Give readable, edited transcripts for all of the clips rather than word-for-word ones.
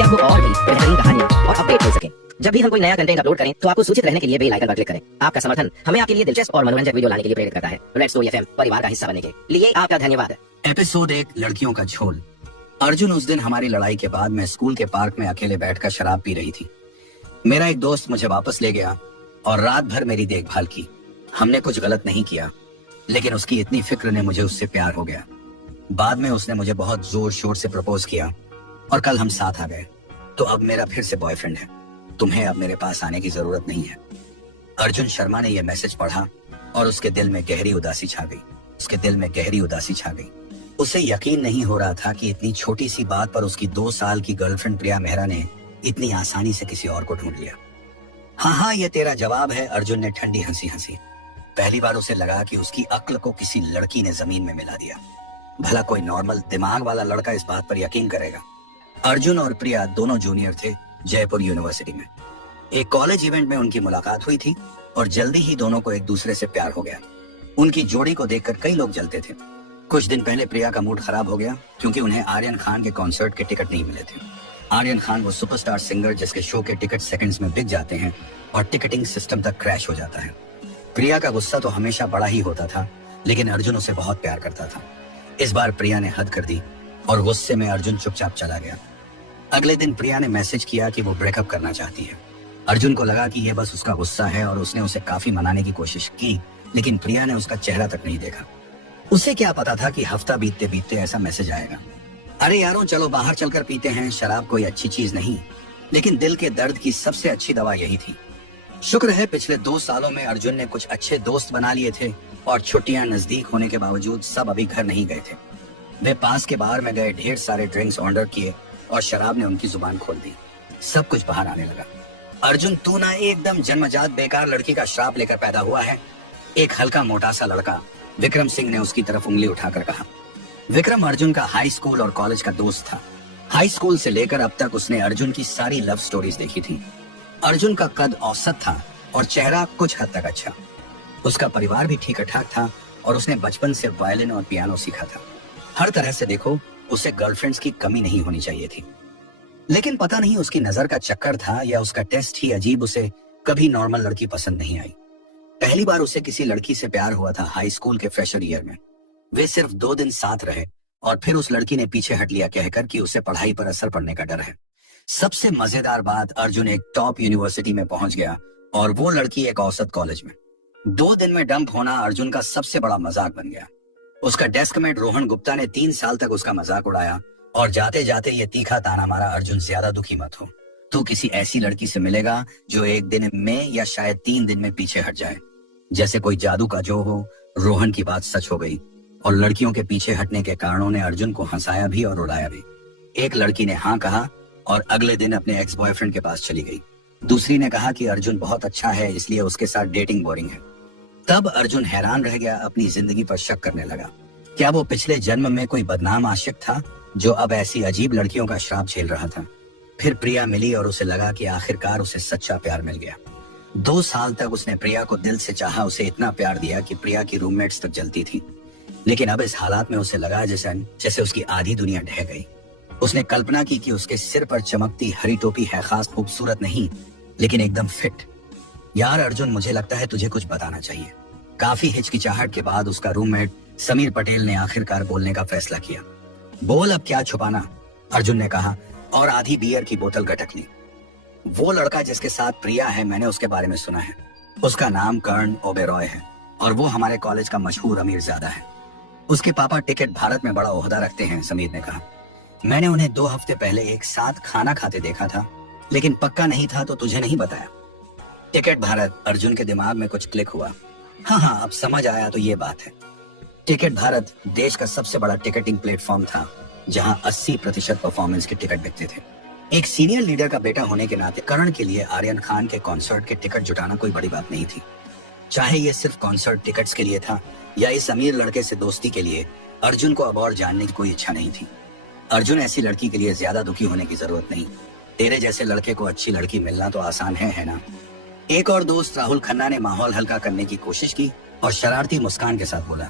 ताकि आपको और भी बेहतरीन कहानियां और अपडेट मिल सके। जब भी हम कोई नया कंटेंट अपलोड करें तो आपको सूचित रहने के लिए बेल आइकन पर क्लिक करें। आपका समर्थन हमें आपके लिए दिलचस्प और मनोरंजक वीडियो लाने के लिए प्रेरित करता है। रेड स्टोरी एफएम परिवार का हिस्सा बनने के लिए आपका धन्यवाद। एपिसोड 1 लड़कियों का झोल। अर्जुन, उस दिन हमारी लड़ाई के बाद मैं स्कूल के पार्क में अकेले बैठकर शराब पी रही थी। मेरा एक दोस्त मुझे वापस ले गया और रात भर मेरी देखभाल की। हमने कुछ गलत नहीं किया, लेकिन उसकी इतनी फिक्र ने मुझे उससे प्यार हो गया। बाद में उसने मुझे बहुत जोर शोर से प्रपोज किया और कल हम साथ आ गए। तो अब मेरा फिर से बॉयफ्रेंड है। तुम्हें अब मेरे पास आने की जरूरत नहीं है। अर्जुन शर्मा ने यह मैसेज पढ़ा और उसके दिल में गहरी उदासी छा गई। उसे यकीन नहीं हो रहा था कि इतनी छोटी सी बात पर उसकी 2 साल की गर्लफ्रेंड प्रिया मेहरा ने इतनी आसानी से किसी और को ढूंढ लिया। हाँ, ये तेरा जवाब है, अर्जुन ने ठंडी हंसी। पहली बार उसे लगा कि उसकी अक्ल को किसी लड़की ने जमीन में मिला दिया। भला कोई नॉर्मल दिमाग वाला लड़का इस बात पर यकीन करेगा? अर्जुन और प्रिया दोनों जूनियर थे जयपुर यूनिवर्सिटी में। एक कॉलेज इवेंट में उनकी मुलाकात हुई थी और जल्दी ही दोनों को एक दूसरे से प्यार हो गया। उनकी जोड़ी को देखकर कई लोग जलते थे। कुछ दिन पहले प्रिया का मूड खराब हो गया क्योंकि उन्हें आर्यन खान के कॉन्सर्ट के टिकट नहीं मिले थे। आर्यन खान वो सुपरस्टार सिंगर जिसके शो के टिकट सेकंड्स में बिक जाते हैं और टिकटिंग सिस्टम तक क्रैश हो जाता है। प्रिया का गुस्सा तो हमेशा बड़ा ही होता था, लेकिन अर्जुन उसे बहुत प्यार करता था। इस बार प्रिया ने हद कर दी और गुस्से में अर्जुन चुपचाप चला गया। अगले दिन प्रिया ने मैसेज किया कि वो ब्रेकअप करना चाहती है। अर्जुन को लगा कि यह बस उसका गुस्सा है और उसने उसे काफी मनाने की कोशिश की, लेकिन प्रिया ने उसका चेहरा तक नहीं देखा। उसे क्या पता था कि हफ्ता बीतते बीतते ऐसा मैसेज आएगा। अरे यारों, चलो बाहर चलकर पीते हैं। शराब कोई अच्छी चीज नहीं, लेकिन दिल के दर्द की सबसे अच्छी दवा यही थी। शुक्र है पिछले 2 सालों में अर्जुन ने कुछ अच्छे दोस्त बना लिए थे और छुट्टियां नजदीक होने के बावजूद सब अभी घर नहीं गए थे। वे पास के बार में गए, ढेर सारे ड्रिंक्स ऑर्डर किए और शराब ने उनकी जुबान खोल दी। सब कुछ बाहर आने लगा। अर्जुन, तू ना एकदम जन्मजात बेकार लड़की का श्राप लेकर पैदा हुआ है। एक हल्का मोटा सा लड़का विक्रम सिंह ने उसकी तरफ उंगली उठाकर कहा। विक्रम अर्जुन का हाई स्कूल और कॉलेज का दोस्त था। हाई स्कूल से लेकर अब तक उसने अर्जुन की सारी लव स्टोरीज देखी थी। अर्जुन का कद औसत था और चेहरा कुछ हद तक अच्छा। उसका परिवार भी ठीक ठाक था और उसने बचपन से वायलिन और पियानो सीखा था। हर तरह से देखो, उसे गर्लफ्रेंड्स की कमी नहीं होनी चाहिए थी। लेकिन पता नहीं उसकी नजर का चक्कर था या उसका टेस्ट ही अजीब, उसे कभी नॉर्मल लड़की पसंद नहीं आई। पहली बार उसे किसी लड़की से प्यार हुआ था हाई स्कूल के फ्रेशर ईयर में। वे सिर्फ 2 दिन साथ रहे और फिर उस लड़की ने पीछे हट लिया कहकर कि उसे पढ़ाई पर असर पड़ने का डर है। सबसे मजेदार बात, अर्जुन एक टॉप यूनिवर्सिटी में पहुंच गया और वो लड़की एक औसत कॉलेज में। 2 दिन में डंप होना अर्जुन का सबसे बड़ा मजाक बन गया। उसका डेस्कमेट रोहन गुप्ता ने 3 साल तक उसका मजाक उड़ाया और जाते जाते ये तीखा ताना मारा, अर्जुन ज्यादा दुखी मत हो। तू किसी ऐसी लड़की से मिलेगा जो 1 दिन में या शायद 3 दिन में पीछे हट जाए, जैसे कोई जादू का जो हो। रोहन की बात सच हो गई और लड़कियों के पीछे हटने के कारणों ने अर्जुन को हंसाया भी और रुलाया भी। एक लड़की ने हाँ कहा और अगले दिन अपने एक्स बॉयफ्रेंड के पास चली गई। दूसरी ने कहा कि अर्जुन बहुत अच्छा है, इसलिए उसके साथ डेटिंग बोरिंग है। तब अर्जुन हैरान रह गया, अपनी जिंदगी पर शक करने लगा। क्या वो पिछले जन्म में कोई बदनाम आशिक था जो अब ऐसी अजीब लड़कियों का श्राप झेल रहा था? फिर प्रिया मिली और उसे लगा कि आखिरकार उसे सच्चा प्यार मिल गया। 2 साल तक उसने प्रिया को दिल से चाहा, उसे इतना प्यार दिया कि प्रिया की रूममेट्स तक जलती थी। लेकिन अब इस हालात में उसे लगा जैसे उसकी आधी दुनिया ढह गई। उसने कल्पना की कि उसके सिर पर चमकती हरी टोपी है खास खूबसूरत नहीं, लेकिन एकदम फिट। यार अर्जुन, मुझे लगता है तुझे कुछ बताना चाहिए। काफी हिचकिचाहट के बाद उसका रूममेट समीर पटेल ने आखिरकार बोलने का फैसला किया। बोल, अब क्या छुपाना, अर्जुन ने कहा और आधी बियर की बोतल गटक ली। वो लड़का जिसके साथ प्रिया है, मैंने उसके बारे में सुना है। उसका नाम कर्ण ओबेरॉय है और वो हमारे कॉलेज का मशहूर अमीर ज़्यादा है। उसके पापा टिकट भारत में बड़ा ओहदा रखते हैं, समीर ने कहा। मैंने उन्हें 2 हफ्ते पहले एक साथ खाना खाते देखा था, लेकिन पक्का नहीं था तो तुझे नहीं बताया। टिकट भारत, अर्जुन के दिमाग में कुछ क्लिक हुआ। हाँ, अब समझ आया तो ये बात है। टिकट भारत देश का सबसे बड़ा टिकटिंग प्लेटफॉर्म था जहां 80% परफॉर्मेंस के टिकट बिकते थे। एक सीनियर लीडर का बेटा होने के नाते करण के लिए आर्यन खान के कॉन्सर्ट के टिकट जुटाना कोई बड़ी बात नहीं थी। चाहे ये सिर्फ कॉन्सर्ट टिकट्स के लिए था या इस अमीर लड़के से दोस्ती के लिए, अर्जुन को अब और जानने की कोई इच्छा नहीं थी। अर्जुन, ऐसी लड़की के लिए ज्यादा दुखी होने की जरूरत नहीं। तेरे जैसे लड़के को अच्छी लड़की मिलना तो आसान है ना? एक और दोस्त राहुल खन्ना ने माहौल हल्का करने की कोशिश की और शरारती मुस्कान के साथ बोला,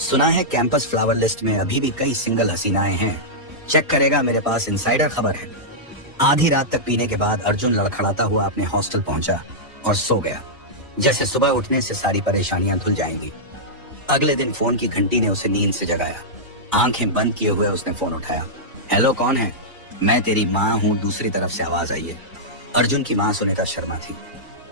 सुना है कैंपस फ्लावर लिस्ट में अभी भी कई सिंगल हसीनाएं हैं। चेक करेगा, मेरे पास इनसाइडर खबर है। आधी रात तक पीने के बाद अर्जुन लड़खड़ाता हुआ अपने हॉस्टल पहुंचा और सो गया, जैसे सुबह उठने से सारी परेशानियां धुल जाएंगी। अगले दिन फोन की घंटी ने उसे नींद से जगाया। आंखें बंद किए हुए उसने फोन उठाया। हेलो, कौन है? मैं तेरी माँ हूँ, दूसरी तरफ से आवाज आई है। अर्जुन की माँ सुनीता शर्मा थी।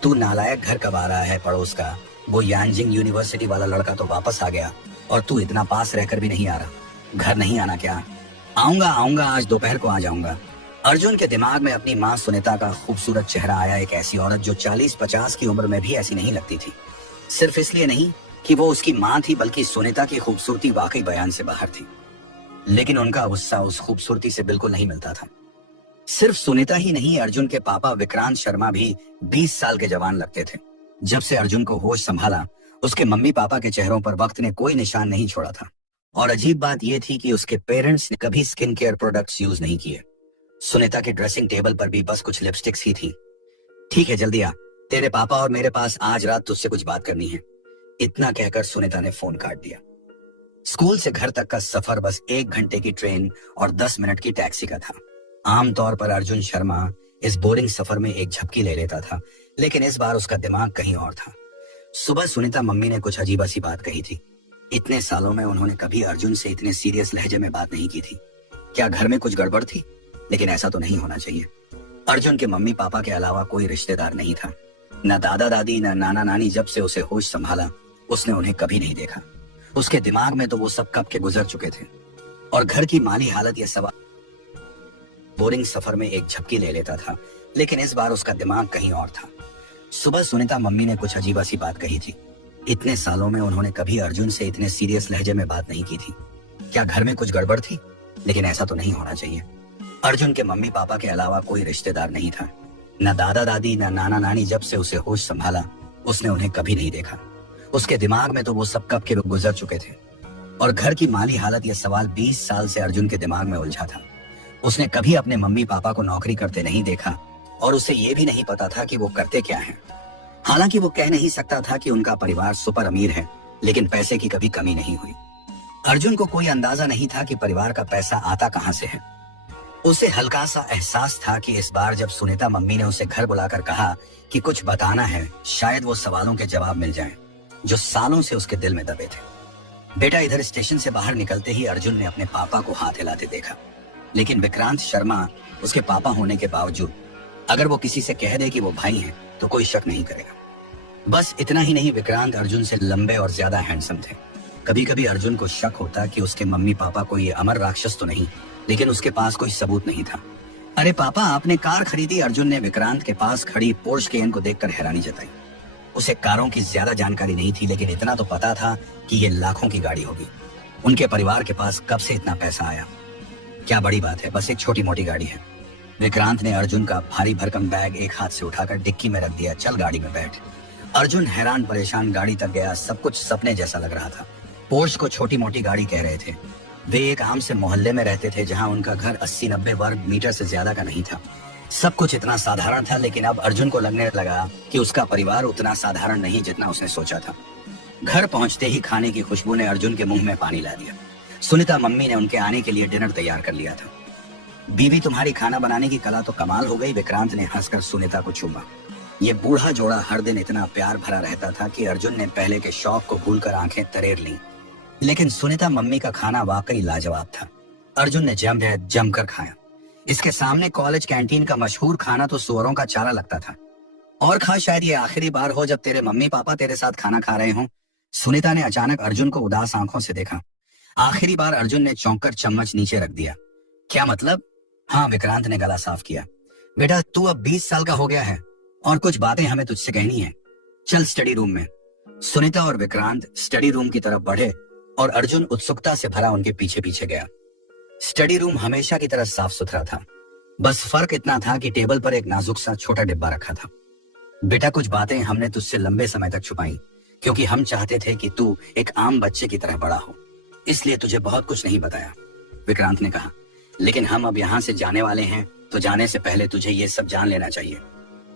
तू नालायक, घर कब आ रहा है पड़ोस का? वो यांजिंग यूनिवर्सिटी वाला लड़का तो वापस आ गया और तू इतना पास रहकर भी नहीं आ रहा। घर नहीं आना क्या? आऊंगा, आज दोपहर को आ जाऊंगा। अर्जुन के दिमाग में अपनी माँ सुनीता का खूबसूरत चेहरा आया। एक ऐसी औरत जो 40-50 की उम्र में भी ऐसी नहीं लगती थी। सिर्फ इसलिए नहीं कि वो उसकी माँ थी, बल्कि सुनीता की खूबसूरती वाकई बयान से बाहर थी। लेकिन उनका गुस्सा उस खूबसूरती से बिल्कुल नहीं मिलता था। सिर्फ सुनीता ही नहीं, अर्जुन के पापा विक्रांत शर्मा भी 20 साल के जवान लगते थे। जब से अर्जुन को होश संभाला, उसके मम्मी पापा के चेहरों पर वक्त ने कोई निशान नहीं छोड़ा था। और अजीब बात यह थी कि उसके पेरेंट्स ने कभी स्किन केयर प्रोडक्ट्स यूज नहीं किए। सुनीता के ड्रेसिंग टेबल पर भी बस कुछ लिपस्टिक्स ही थी। ठीक है, जल्दी आ, तेरे पापा और मेरे पास आज रात तुझसे कुछ बात करनी है। इतना कहकर सुनीता ने फोन काट दिया। स्कूल से घर तक का सफर बस 1 घंटे की ट्रेन और 10 मिनट की टैक्सी का था। आमतौर पर अर्जुन शर्मा इस बोरिंग सफर में एक झपकी ले लेता था, लेकिन इस बार उसका दिमाग कहीं और था। सुबह सुनीता मम्मी ने कुछ अजीब सी बात कही थी। इतने सालों में उन्होंने कभी अर्जुन से इतने सीरियस लहजे में बात नहीं की थी। क्या घर में कुछ गड़बड़ थी? लेकिन ऐसा तो नहीं होना चाहिए। अर्जुन के मम्मी पापा के अलावा कोई रिश्तेदार नहीं था। न दादा दादी, न नाना नानी। जब से उसे होश संभाला, उसने उन्हें कभी नहीं देखा। उसके दिमाग में तो वो सब कब के गुजर चुके थे। और घर की माली हालत यह सवाल बोरिंग सफर में एक झपकी ले लेता था, लेकिन इस बार उसका दिमाग कहीं और था। सुबह सुनीता मम्मी ने कुछ अजीब सी बात कही थी। इतने सालों में उन्होंने कभी अर्जुन से इतने सीरियस लहजे में बात नहीं की थी। क्या घर में कुछ गड़बड़ थी? लेकिन ऐसा तो नहीं होना चाहिए। अर्जुन के मम्मी पापा के अलावा कोई रिश्तेदार नहीं था। न दादा दादी, न नाना नानी। जब से उसे होश संभाला, उसने उन्हें कभी नहीं देखा। उसके दिमाग में तो वो सब कब के गुजर चुके थे। और घर की माली हालत यह सवाल 20 साल से अर्जुन के दिमाग में उलझा था। उसने कभी अपने मम्मी पापा को नौकरी करते नहीं देखा और उसे ये भी नहीं पता था कि वो करते क्या हैं। हालांकि वो कह नहीं सकता था कि उनका परिवार सुपर अमीर है, लेकिन पैसे की कभी कमी नहीं हुई। अर्जुन को कोई अंदाजा नहीं था कि परिवार का पैसा आता कहां से है। उसे हल्का सा एहसास था कि इस बार जब सुनीता मम्मी ने उसे घर बुलाकर कहा कि कुछ बताना है, शायद वो सवालों के जवाब मिल जाएं, जो सालों से उसके दिल में दबे थे। बेटा, इधर स्टेशन से बाहर निकलते ही अर्जुन ने अपने पापा को हाथ हिलाते देखा। लेकिन विक्रांत शर्मा उसके पापा होने के बावजूद अगर वो किसी से कह दे कि वो भाई हैं, तो कोई शक नहीं करेगा। बस इतना ही नहीं, विक्रांत अर्जुन से लंबे और ज्यादा हैंडसम थे। कभी कभी अर्जुन को शक होता कि उसके मम्मी पापा कोई अमर राक्षस तो नहीं, लेकिन उसके पास कोई सबूत नहीं था। अरे पापा, आपने कार खरीदी? अर्जुन ने विक्रांत के पास खड़ी पोर्श केयन को देखकर हैरानी जताई। उसे कारों की ज्यादा जानकारी नहीं थी, लेकिन इतना तो पता था कि ये लाखों की गाड़ी होगी। उनके परिवार के पास कब से इतना पैसा आया? क्या बड़ी बात है, बस एक छोटी मोटी गाड़ी है। विक्रांत ने अर्जुन का भारी भरकम बैग एक हाथ से उठाकर डिक्की में रख दिया। चल गाड़ी में बैठ। अर्जुन हैरान परेशान गाड़ी तक गया। सब कुछ सपने जैसा लग रहा था। पोर्श को छोटी मोटी गाड़ी कह रहे थे। वे एक आम से मोहल्ले में रहते थे, जहां उनका घर 80-90 वर्ग मीटर से ज्यादा का नहीं था। सब कुछ इतना साधारण था, लेकिन अब अर्जुन को लगने लगा कि उसका परिवार उतना साधारण नहीं जितना उसने सोचा था। घर पहुंचते ही खाने की खुशबू ने अर्जुन के मुंह में पानी ला दिया। सुनीता मम्मी ने उनके आने के लिए डिनर तैयार कर लिया था। बीवी, तुम्हारी खाना बनाने की कला तो कमाल हो गई। विक्रांत ने हंसकर सुनीता को चूमा। ये बूढ़ा जोड़ा हर दिन इतना प्यार भरा रहता था कि अर्जुन ने पहले के शौक को भूलकर आंखें तरेर ली। लेकिन सुनीता मम्मी का खाना वाकई लाजवाब था। अर्जुन ने जमकर खाया। इसके सामने कॉलेज कैंटीन का मशहूर खाना तो सुअरों का चारा लगता था। और खा, शायद ये आखिरी बार हो जब तेरे मम्मी पापा तेरे साथ खाना खा रहे हों। सुनीता ने अचानक अर्जुन को उदास आंखों से देखा। आखिरी बार अर्जुन ने चौंककर चम्मच नीचे रख दिया। क्या मतलब? हाँ, विक्रांत ने गला साफ किया। बेटा, तू अब 20 साल का हो गया है और कुछ बातें हमें तुझसे कहनी है। चल स्टडी रूम में। सुनीता और विक्रांत स्टडी रूम की तरफ बढ़े और अर्जुन उत्सुकता से भरा उनके पीछे पीछे गया। स्टडी रूम हमेशा की तरह साफ सुथरा था। बस फर्क इतना था कि टेबल पर एक नाजुक सा छोटा डिब्बा रखा था। बेटा, कुछ बातें हमने तुझसे लंबे समय तक छुपाई, क्योंकि हम चाहते थे कि तू एक आम बच्चे की तरह बड़ा हो, इसलिए तुझे बहुत कुछ नहीं बताया, विक्रांत ने कहा। लेकिन हम अब यहाँ से जाने वाले हैं, तो जाने से पहले तुझे ये सब जान लेना चाहिए।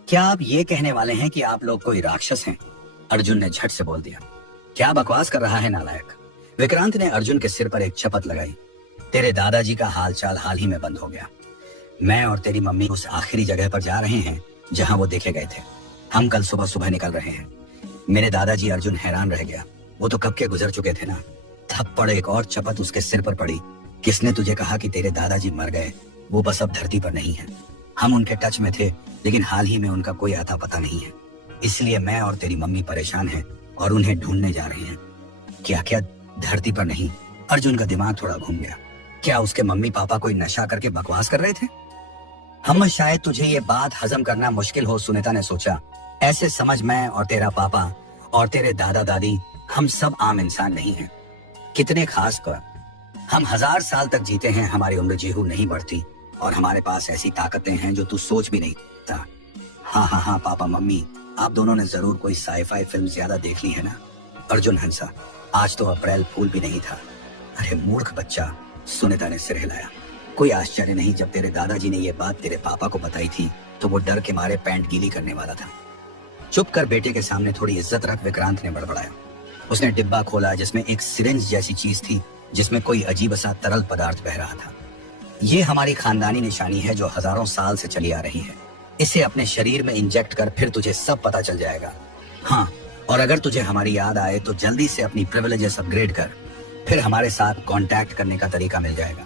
क्या आप ये कहने वाले हैं कि आप लोग कोई राक्षस हैं? अर्जुन ने झट से बोल दिया। क्या बकवास कर रहा है नालायक? विक्रांत ने अर्जुन के सिर पर एक चपत लगाई। तेरे दादाजी का हालचाल हाल ही में बंद हो गया। मैं और तेरी मम्मी उस आखिरी जगह पर जा रहे हैं जहां वो देखे गए थे। हम कल सुबह सुबह निकल रहे हैं। मेरे दादाजी अर्जुन हैरान रह गया। वो तो कब के गुजर चुके थे ना। थप्पड़ एक और चपत उसके सिर पर पड़ी। किसने तुझे कहा कि तेरे दादाजी मर गए? वो बस अब धरती पर नहीं है। हम उनके टच में थे, लेकिन हाल ही में उनका कोई आता पता नहीं है। इसलिए मैं और तेरी मम्मी परेशान हैं और उन्हें ढूंढने जा रहे हैं। क्या क्या धरती पर नहीं? अर्जुन का दिमाग थोड़ा घूम गया। क्या उसके मम्मी पापा कोई नशा करके बकवास कर रहे थे? हम शायद तुझे ये बात हजम करना मुश्किल हो, सुनीता ने सोचा। ऐसे समझ, मैं और तेरा पापा और तेरे दादा दादी हम सब आम इंसान नहीं हैं। कितने खास कर हम 1000 साल तक जीते हैं, हमारी उम्र जीहू नहीं बढ़ती और हमारे पास ऐसी ताकतें हैं जो तू सोच भी नहीं सकता। हाँ पापा मम्मी, आप दोनों ने जरूर कोई साई-फाई फिल्म ज्यादा देख ली है ना? अर्जुन हंसा। आज तो अप्रैल फूल भी नहीं था। अरे मूर्ख बच्चा, सुनीता ने सिर हिलाया। कोई आश्चर्य नहीं, जब तेरे दादाजी ने ये बात तेरे पापा को बताई थी तो वो डर के मारे पैंट गीली करने वाला था। चुप कर, बेटे के सामने थोड़ी इज्जत रख, विक्रांत ने बड़बड़ाया। उसने डिब्बा खोला जिसमें एक सिरिंज जैसी चीज थी, जिसमें कोई अजीब सा तरल पदार्थ बह रहा था। ये हमारी खानदानी निशानी है जो हजारों साल से चली आ रही है। इसे अपने शरीर में इंजेक्ट कर, फिर तुझे सब पता चल जाएगा। हाँ, और अगर तुझे हमारी याद आए तो जल्दी से अपनी प्रिविलेजेस अपग्रेड कर, फिर हमारे साथ कांटेक्ट करने का तरीका मिल जाएगा।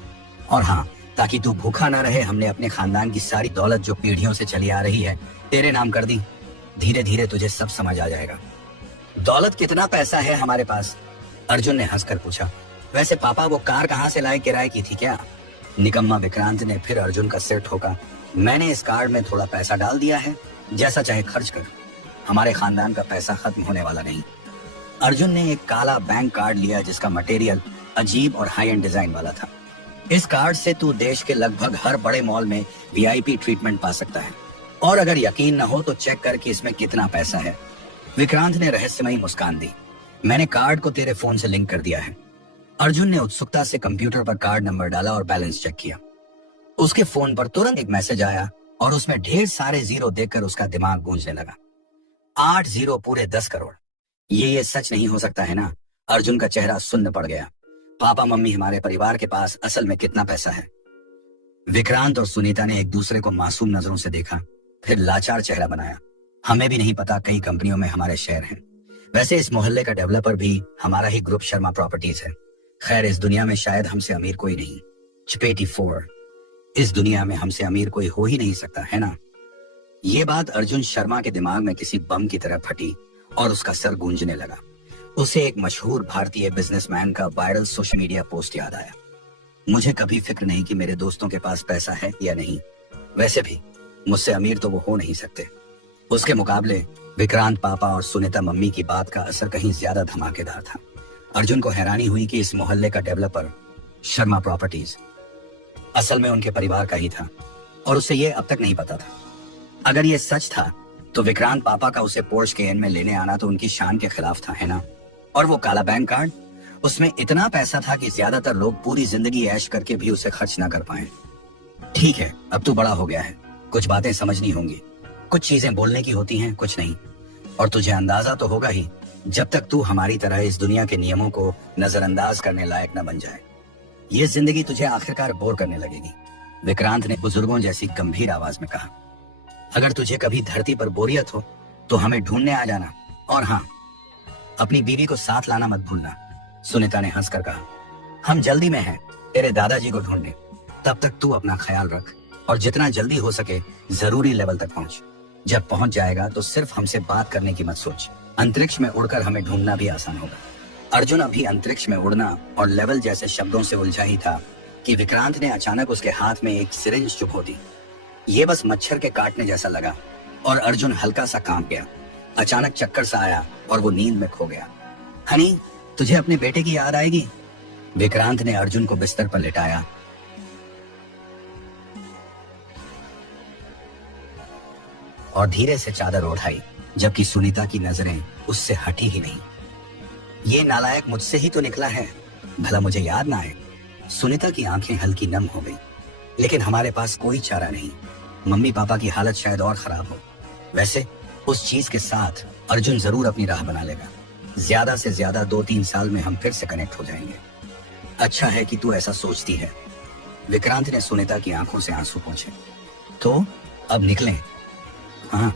और हाँ, ताकि तू भूखा ना रहे, हमने अपने खानदान की सारी दौलत जो पीढ़ियों से चली आ रही है तेरे नाम कर दी। धीरे धीरे तुझे सब समझ आ जाएगा। दौलत, कितना पैसा है हमारे पास? अर्जुन ने हंसकर पूछा। वैसे पापा, वो कार कहाँ से लाए? किराए की थी क्या? निकम्मा विक्रांत ने फिर अर्जुन का सिर ठोका। मैंने इस कार्ड में थोड़ा पैसा डाल दिया है, जैसा चाहे खर्च कर। हमारे खानदान का पैसा खत्म होने वाला नहीं। अर्जुन ने एक काला बैंक कार्ड लिया जिसका मटेरियल अजीब और हाई एंड डिजाइन वाला था। इस कार्ड से तू देश के लगभग हर बड़े मॉल में वीआईपी ट्रीटमेंट पा सकता है। और अगर यकीन न हो तो चेक कर कि इसमें कितना पैसा है। विक्रांत ने रहस्यमयी मुस्कान दी। मैंने कार्ड को तेरे फोन से लिंक कर दिया है। अर्जुन ने उत्सुकता से कंप्यूटर पर कार्ड नंबर डाला और बैलेंस चेक किया। उसके फोन पर तुरंत एक मैसेज आया और उसमें ढेर सारे जीरो देखकर उसका दिमाग गूंजने लगा। 8 जीरो पूरे 10 करोड़। ये सच नहीं हो सकता है ना? अर्जुन का चेहरा सुन्न पड़ गया। पापा मम्मी, हमारे परिवार के पास असल में कितना पैसा है? विक्रांत और सुनीता ने एक दूसरे को मासूम नजरों से देखा, फिर लाचार चेहरा बनाया। हमें भी नहीं पता, कई कंपनियों में हमारे शेयर हैं। वैसे इस मोहल्ले का डेवलपर भी हमारा ही ग्रुप शर्मा प्रॉपर्टीज है। खैर, इस दुनिया में शायद हमसे अमीर कोई नहीं। चपेटी 4, इस दुनिया में हमसे अमीर कोई हो ही नहीं सकता, है ना? ये बात अर्जुन शर्मा के दिमाग में किसी बम की तरह फटी और उसका सर गूंजने लगा। उसे एक मशहूर भारतीय बिजनेसमैन का वायरल सोशल मीडिया पोस्ट याद आया। मुझे कभी फिक्र नहीं कि मेरे दोस्तों के पास पैसा है या नहीं। वैसे भी मुझसे अमीर तो वो हो नहीं सकते। उसके मुकाबले विक्रांत पापा और सुनीता मम्मी की बात का असर कहीं ज्यादा धमाकेदार था। अर्जुन को हैरानी हुई कि इस मोहल्ले का डेवलपर शर्मा प्रॉपर्टीज असल में उनके परिवार का ही था और उसे ये अब तक नहीं पता था। अगर ये सच था तो विक्रांत पापा का उसे पोर्श केएन में लेने आना तो उनकी शान के खिलाफ था, है ना? और वो काला बैंक कार्ड, उसमें इतना पैसा था कि ज्यादातर लोग पूरी जिंदगी ऐश करके भी उसे खर्च ना कर पाए। ठीक है, अब तू बड़ा हो गया है, कुछ बातें समझनी होंगी। कुछ चीजें बोलने की होती हैं, कुछ नहीं। और तुझे अंदाजा तो होगा ही, जब तक तू हमारी तरह इस दुनिया के नियमों को नजरअंदाज करने लायक न बन जाए। ये जिंदगी तुझे आखिरकार बोर करने लगेगी, विक्रांत ने बुजुर्गों जैसी गंभीर आवाज में कहा। अगर तुझे कभी धरती पर बोरियत हो तो हमें ढूंढने आ जाना। और हाँ, अपनी बीवी को साथ लाना मत भूलना, सुनीता ने हंसकर कहा। हम जल्दी में हैं तेरे दादाजी को ढूंढने। तब तक तू अपना ख्याल रख और जितना जल्दी हो सके जरूरी लेवल तक पहुंच। जब पहुंच जाएगा तो सिर्फ हमसे बात करने की मत सोच। अंतरिक्ष में उड़कर हमें ढूंढना भी आसान होगा। अर्जुन अभी अंतरिक्ष में उड़ना और लेवल जैसे शब्दों से उलझा ही था कि विक्रांत ने अचानक उसके हाथ में एक सिरिंज चुभो दी। ये बस मच्छर के काटने जैसा लगा और अर्जुन हल्का सा कांप गया। अचानक चक्कर सा आया और वो नींद में खो गया। हनी, तुझे अपने बेटे की याद आएगी? विक्रांत ने अर्जुन को बिस्तर पर लिटाया और धीरे से चादर ओढ़ाई, जबकि सुनीता की नजरें उससे हटी ही नहीं। ये नालायक मुझसे ही तो निकला है, भला मुझे याद ना आए। सुनीता की आंखें हल्की नम हो गई। लेकिन हमारे पास कोई चारा नहीं। मम्मी पापा की हालत शायद और खराब हो। वैसे उस चीज के साथ अर्जुन जरूर अपनी राह बना लेगा। ज्यादा से ज्यादा 2-3 साल में हम फिर से कनेक्ट हो जाएंगे। अच्छा है कि तू ऐसा सोचती है। विक्रांत ने सुनीता की आंखों से आंसू पोंछे। तो अब निकले? हाँ।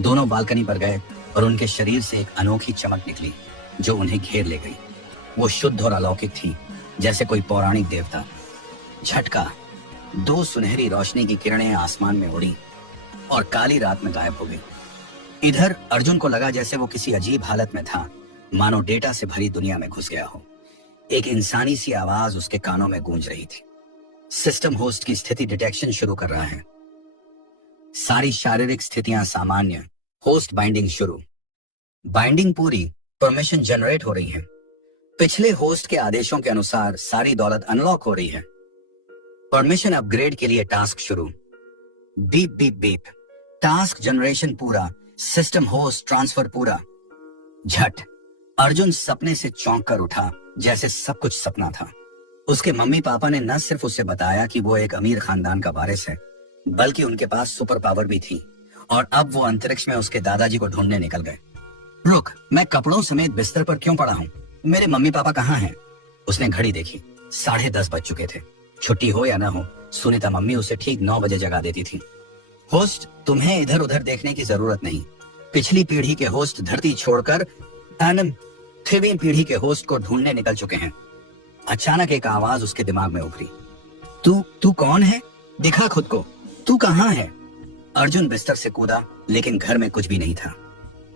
दोनों बालकनी पर गए और उनके शरीर से एक अनोखी चमक निकली जो उन्हें घेर ले गई। वो शुद्ध और अलौकिक थी, जैसे कोई पौराणिक देवता। झटका, 2 सुनहरी रोशनी की किरणें आसमान में उड़ी और काली रात में गायब हो गई। इधर अर्जुन को लगा जैसे वो किसी अजीब हालत में था, मानो डेटा से भरी दुनिया में घुस गया हो। एक इंसानी सी आवाज उसके कानों में गूंज रही थी। सिस्टम होस्ट की स्थिति डिटेक्शन शुरू कर रहा है। सारी शारीरिक स्थितियां सामान्य, होस्ट बाइंडिंग शुरू। बाइंडिंग पूरी, परमिशन जनरेट हो रही है। पिछले होस्ट के आदेशों के अनुसार सारी दौलत अनलॉक हो रही है। परमिशन अपग्रेड के लिए टास्क शुरू। Beep beep beep, task generation पूरा, सिस्टम होस्ट ट्रांसफर पूरा। झट, अर्जुन सपने से चौंक कर उठा, जैसे सब कुछ सपना था। उसके मम्मी पापा ने न सिर्फ उसे बताया कि वो एक अमीर खानदान का वारिस है, बल्कि उनके पास सुपर पावर भी थी और अब वो अंतरिक्ष में उसके दादाजी को ढूंढने निकल गए। रुक, मैं कपड़ों समेत बिस्तर पर क्यों पड़ा हूँ? मेरे मम्मी पापा कहाँ हैं? उसने घड़ी देखी, 10:30 बज चुके थे। छुट्टी हो या ना हो, सुनीता मम्मी उसे ठीक 9 बजे जगा देती थी। होस्ट, तुम्हें इधर उधर देखने की जरूरत नहीं। पिछली पीढ़ी के होस्ट धरती छोड़कर थ्रीवी पीढ़ी के होस्ट को ढूंढने निकल चुके हैं। अचानक एक आवाज उसके दिमाग में उभरी। तू कौन है? दिखा खुद को, तू कहाँ है? अर्जुन बिस्तर से कूदा, लेकिन घर में कुछ भी नहीं था।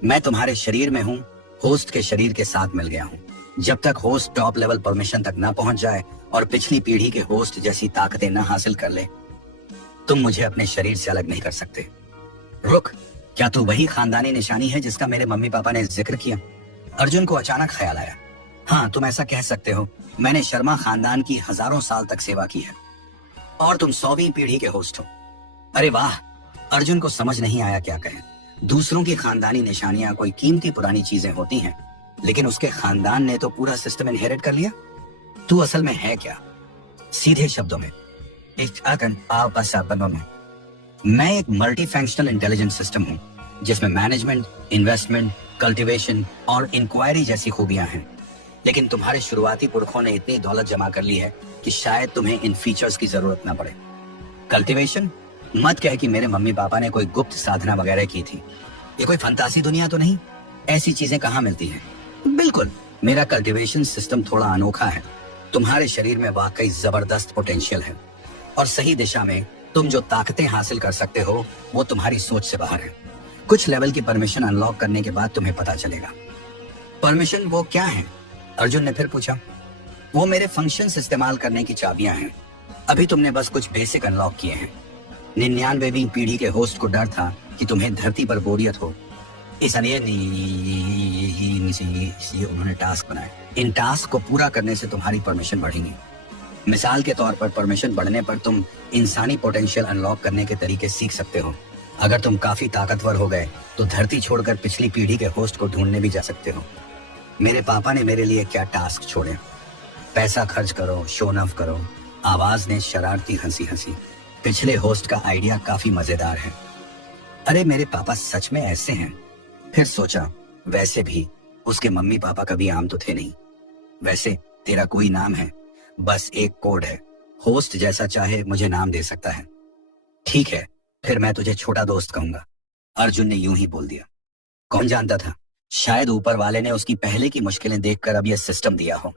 मैं तुम्हारे शरीर में हूँ, होस्ट के शरीर के साथ मिल गया हूँ। जब तक होस्ट टॉप लेवल परमिशन तक ना पहुंच जाए और पिछली पीढ़ी के होस्ट जैसी ताकतें ना हासिल कर ले, तुम मुझे अपने शरीर से अलग नहीं कर सकते। रुक, क्या तू वही खानदानी निशानी है जिसका मेरे मम्मी पापा ने जिक्र किया? अर्जुन को अचानक ख्याल आया। हाँ, तुम ऐसा कह सकते हो। मैंने शर्मा खानदान की हजारों साल तक सेवा की है और तुम 100वीं पीढ़ी के होस्ट हो। अरे वाह! अर्जुन को समझ नहीं आया क्या कहे। दूसरों की खानदानी निशानियां कोई कीमती पुरानी चीजें होती हैं, लेकिन उसके खानदान ने तो पूरा सिस्टम इनहेरिट कर लिया। तू असल में है क्या? सीधे शब्दों में, मैं एक मल्टी फंक्शनल इंटेलिजेंट सिस्टम हूँ जिसमें मैनेजमेंट, इन्वेस्टमेंट, कल्टीवेशन और इंक्वायरी जैसी खूबियां हैं। लेकिन तुम्हारे शुरुआती पुरखों ने इतनी दौलत जमा कर ली है कि शायद तुम्हें इन फीचर्स की जरूरत ना पड़े। कल्टीवेशन? मत कह कि मेरे मम्मी पापा ने कोई गुप्त साधना वगैरह की थी। ये कोई फंतासी दुनिया तो नहीं? ऐसी चीजें कहाँ मिलती हैं? बिल्कुल, मेरा कल्टीवेशन सिस्टम थोड़ा अनोखा है। तुम्हारे शरीर में वाकई जबरदस्त पोटेंशियल है और सही दिशा में तुम जो ताकतें हासिल कर सकते हो वो तुम्हारी सोच से बाहर है। कुछ लेवल की परमिशन अनलॉक करने के बाद तुम्हें पता चलेगा। परमिशन वो क्या है? अर्जुन ने फिर पूछा। वो मेरे फंक्शंस इस्तेमाल करने की चाबियां हैं। अभी तुमने बस कुछ बेसिक अनलॉक किए हैं। 99वीं पीढ़ी के होस्ट को डर था कि तुम्हें धरती पर बोरियत हो, इसलिए उन्होंने टास्क बनाए। इन टास्क को पूरा करने से तुम्हारी परमिशन बढ़ेगी। मिसाल के तौर पर, परमिशन बढ़ने पर तुम इंसानी पोटेंशियल अनलॉक करने के तरीके सीख सकते हो। अगर तुम काफी ताकतवर हो गए तो धरती छोड़कर पिछली पीढ़ी के होस्ट को ढूंढने भी जा सकते हो। मेरे पापा ने मेरे लिए क्या टास्क छोड़े? पैसा खर्च करो, शोनफ करो। आवाज ने शरारती हंसी हंसी। पिछले होस्ट का आइडिया काफी मजेदार है। अरे मेरे पापा सच में ऐसे हैं? फिर सोचा, वैसे भी उसके मम्मी पापा कभी आम तो थे नहीं। वैसे तेरा कोई नाम है, बस एक कोड है। होस्ट जैसा चाहे मुझे नाम दे सकता है। ठीक है, फिर मैं तुझे छोटा दोस्त कहूंगा। अर्जुन ने यूं ही बोल दिया। कौन जानता था, शायद ऊपर वाले ने उसकी पहले की मुश्किलें देखकर अब यह सिस्टम दिया हो।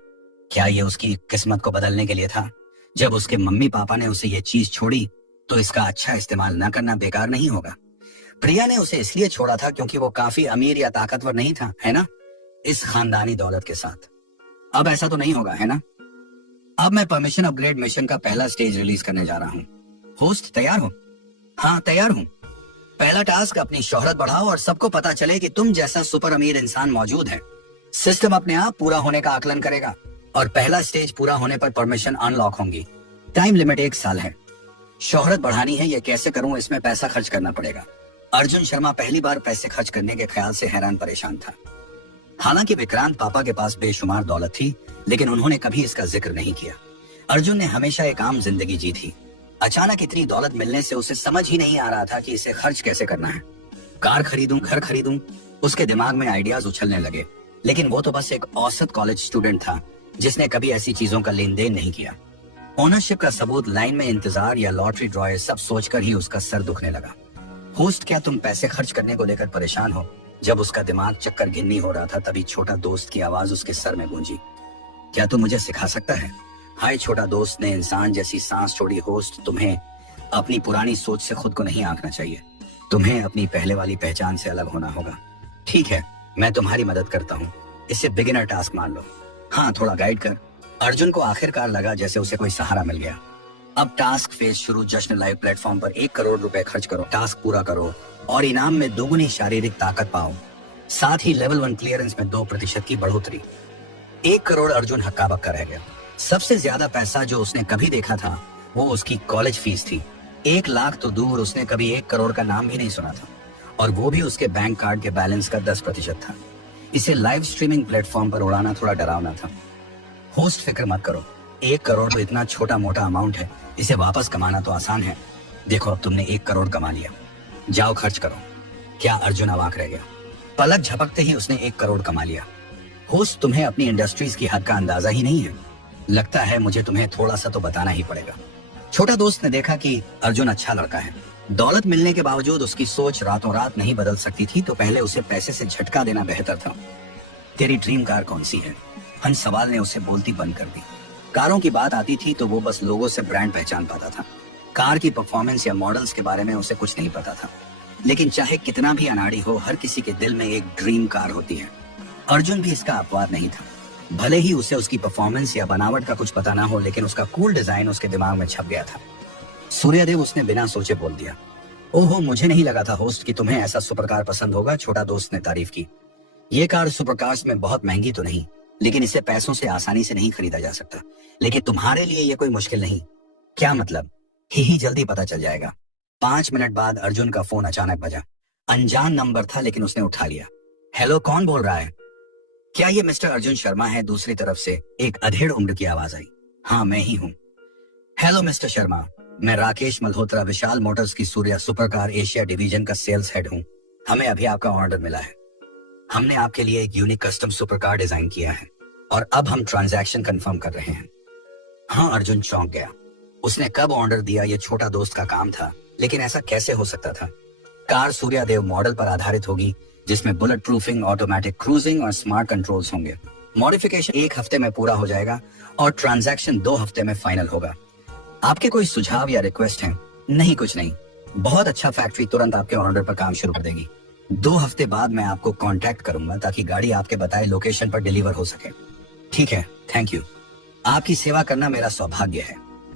क्या ये उसकी किस्मत को बदलने के लिए था? जब उसके मम्मी पापा ने उसे ये चीज छोड़ी तो इसका अच्छा इस्तेमाल न करना बेकार नहीं होगा। प्रिया ने उसे इसलिए छोड़ा था क्योंकि वो काफी अमीर या ताकतवर नहीं था, है ना, इस खानदानी दौलत के साथ। अब ऐसा तो नहीं होगा, है ना? अब मैं परमिशन अपग्रेड मिशन का पहला स्टेज रिलीज करने जा रहा हूँ। होस्ट तैयार हो? हाँ, तैयार हूँ। पहला टास्क, अपनी शोहरत बढ़ाओ और सबको पता चले कि तुम जैसा सुपर अमीर इंसान मौजूद है। सिस्टम अपने आप पूरा होने का आकलन करेगा और पहला स्टेज पूरा होने पर परमिशन अनलॉक होंगी। टाइम लिमिट 1 साल है। शोहरत बढ़ानी है, ये कैसे करूं? इसमें पैसा खर्च करना पड़ेगा। अर्जुन शर्मा पहली बार पैसे खर्च करने के ख्याल से हैरान परेशान था। हालांकि विक्रांत पापा के पास बेशुमार दौलत थी, लेकिन उन्होंने कभी इसका जिक्र नहीं किया। अर्जुन ने हमेशा एक आम जिंदगी जी थी। अचानक इतनी दौलत मिलने से उसे समझ ही नहीं आ रहा था कि इसे खर्च कैसे करना है। कार खरीदूं, घर खरीदूं, उसके दिमाग में आइडियाज उछलने लगे। लेकिन वो तो बस एक औसत कॉलेज स्टूडेंट था जिसने कभी ऐसी चीजों का लेन देन नहीं किया। ओनरशिप का सबूत, लाइन में इंतजार या लॉटरी ड्रॉ सब सोचकर ही उसका सर दुखने लगा। होस्ट, क्या तुम पैसे खर्च करने को लेकर परेशान हो? जब उसका दिमाग चक्कर गिन्नी हो रहा था तभी छोटा दोस्त की आवाज उसके सर में गूंजी। क्या तुम मुझे सिखा सकता है? हाय छोटा दोस्त ने इंसान जैसी सांस छोड़ी। होस्ट, तुम्हें अपनी पुरानी सोच से खुद को नहीं आंकना चाहिए। तुम्हें अपनी पहले वाली पहचान से अलग होना होगा। ठीक है, मैं तुम्हारी मदद करता हूँ। इसे बिगिनर टास्क मान लो। हाँ, थोड़ा गाइड कर। अर्जुन को आखिरकार लगा जैसे उसे कोई सहारा मिल गया। अब टास्क फेज शुरू। जश्न लाइव प्लेटफॉर्म पर 1 करोड़ रुपए खर्च करो, टास्क पूरा करो और इनाम में दोगुनी शारीरिक ताकत पाओ। साथ ही लेवल 1 क्लियरेंस में 2% की बढ़ोतरी। 1 करोड़ अर्जुन हक्का बक्का रह गया। सबसे ज्यादा पैसा जो उसने कभी देखा था वो उसकी कॉलेज फीस थी। 1 लाख तो दूर, उसने कभी 1 करोड़ का नाम भी नहीं सुना था, और वो भी उसके बैंक कार्ड के बैलेंस का 10% था। इसे लाइव स्ट्रीमिंग प्लेटफॉर्म पर उड़ाना थोड़ा डरावना था। होस्ट, फिक्र मत करो, 1 करोड़ तो इतना छोटा मोटा अमाउंट है, इसे वापस कमाना तो आसान है। देखो, अब तुमने 1 करोड़ कमा लिया, जाओ खर्च करो। क्या अर्जुन अवाक रह गया। पलक झपकते ही उसने 1 करोड़ कमा लिया। होस्ट, तुम्हें अपनी इंडस्ट्रीज की हद का अंदाजा ही नहीं है। लगता है मुझे तुम्हें थोड़ा सा तो बताना ही पड़ेगा। छोटा दोस्त ने देखा कि अर्जुन अच्छा लड़का है। दौलत मिलने के बावजूद उसकी सोच रातों रात नहीं बदल सकती थी, तो पहले उसे पैसे से झटका देना बेहतर था। तेरी ड्रीम कार कौन सी है? हंस सवाल ने उसे बोलती बंद कर दी। कारों की बात आती थी तो वो बस लोगों से ब्रांड पहचान पाता था। कार की परफॉर्मेंस या मॉडल्स के बारे में उसे कुछ नहीं पता था। लेकिन चाहे कितना भी अनाड़ी हो, हर किसी के दिल में एक ड्रीम कार होती है। अर्जुन भी इसका अपवाद नहीं था। भले ही उसे उसकी परफॉर्मेंस या बनावट का कुछ पता ना हो, लेकिन उसका कूल डिजाइन उसके दिमाग में छप गया था। सूर्यदेव, उसने बिना सोचे बोल दिया। ओहो, मुझे नहीं लगा था होस्ट कि तुम्हें ऐसा सुपरकार पसंद होगा। छोटा दोस्त ने तारीफ की। ये कार सुपरकार्स में बहुत महंगी तो नहीं, लेकिन इसे पैसों से आसानी से नहीं खरीदा जा सकता। लेकिन तुम्हारे लिए ये कोई मुश्किल नहीं। क्या मतलब? ही जल्दी पता चल जाएगा। 5 मिनट बाद अर्जुन का फोन अचानक बजा। अनजान नंबर था, लेकिन उसने उठा लिया। हेलो, कौन बोल रहा है? क्या ये मिस्टर अर्जुन शर्मा है? दूसरी तरफ से एक अधेड़ उम्र की आवाज आई। हाँ, मैं ही हूँ। हेलो मिस्टर शर्मा, मैं राकेश मल्होत्रा, विशाल मोटर्स की सूर्या सुपरकार एशिया डिवीजन का सेल्स हेड हूँ। हमें अभी आपका ऑर्डर मिला है। हमने आपके लिए एक यूनिक कस्टम सुपरकार डिजाइन किया है और अब हम ट्रांजैक्शन कंफर्म कर रहे हैं। हाँ, अर्जुन चौंक गया। उसने कब ऑर्डर दिया ये छोटा दोस्त का काम था, लेकिन ऐसा कैसे हो सकता था? कार सूर्यादेव मॉडल पर आधारित होगी, जिसमें बुलेट प्रूफिंग, ऑटोमेटिक क्रूजिंग और स्मार्ट कंट्रोल्स होंगे। मॉडिफिकेशन 1 हफ्ते में पूरा हो जाएगा और ट्रांजैक्शन 2 हफ्ते में फाइनल होगा। आपके कोई सुझाव या रिक्वेस्ट हैं? नहीं, कुछ नहीं। बहुत अच्छा, फैक्ट्री तुरंत आपके ऑर्डर पर काम शुरू कर देगी। 2 हफ्ते बाद मैं आपको कांटेक्ट करूंगा ताकि गाड़ी आपके बताए लोकेशन पर डिलीवर हो सके। ठीक है, थैंक यू। आपकी सेवा करना मेरा सौभाग्य है।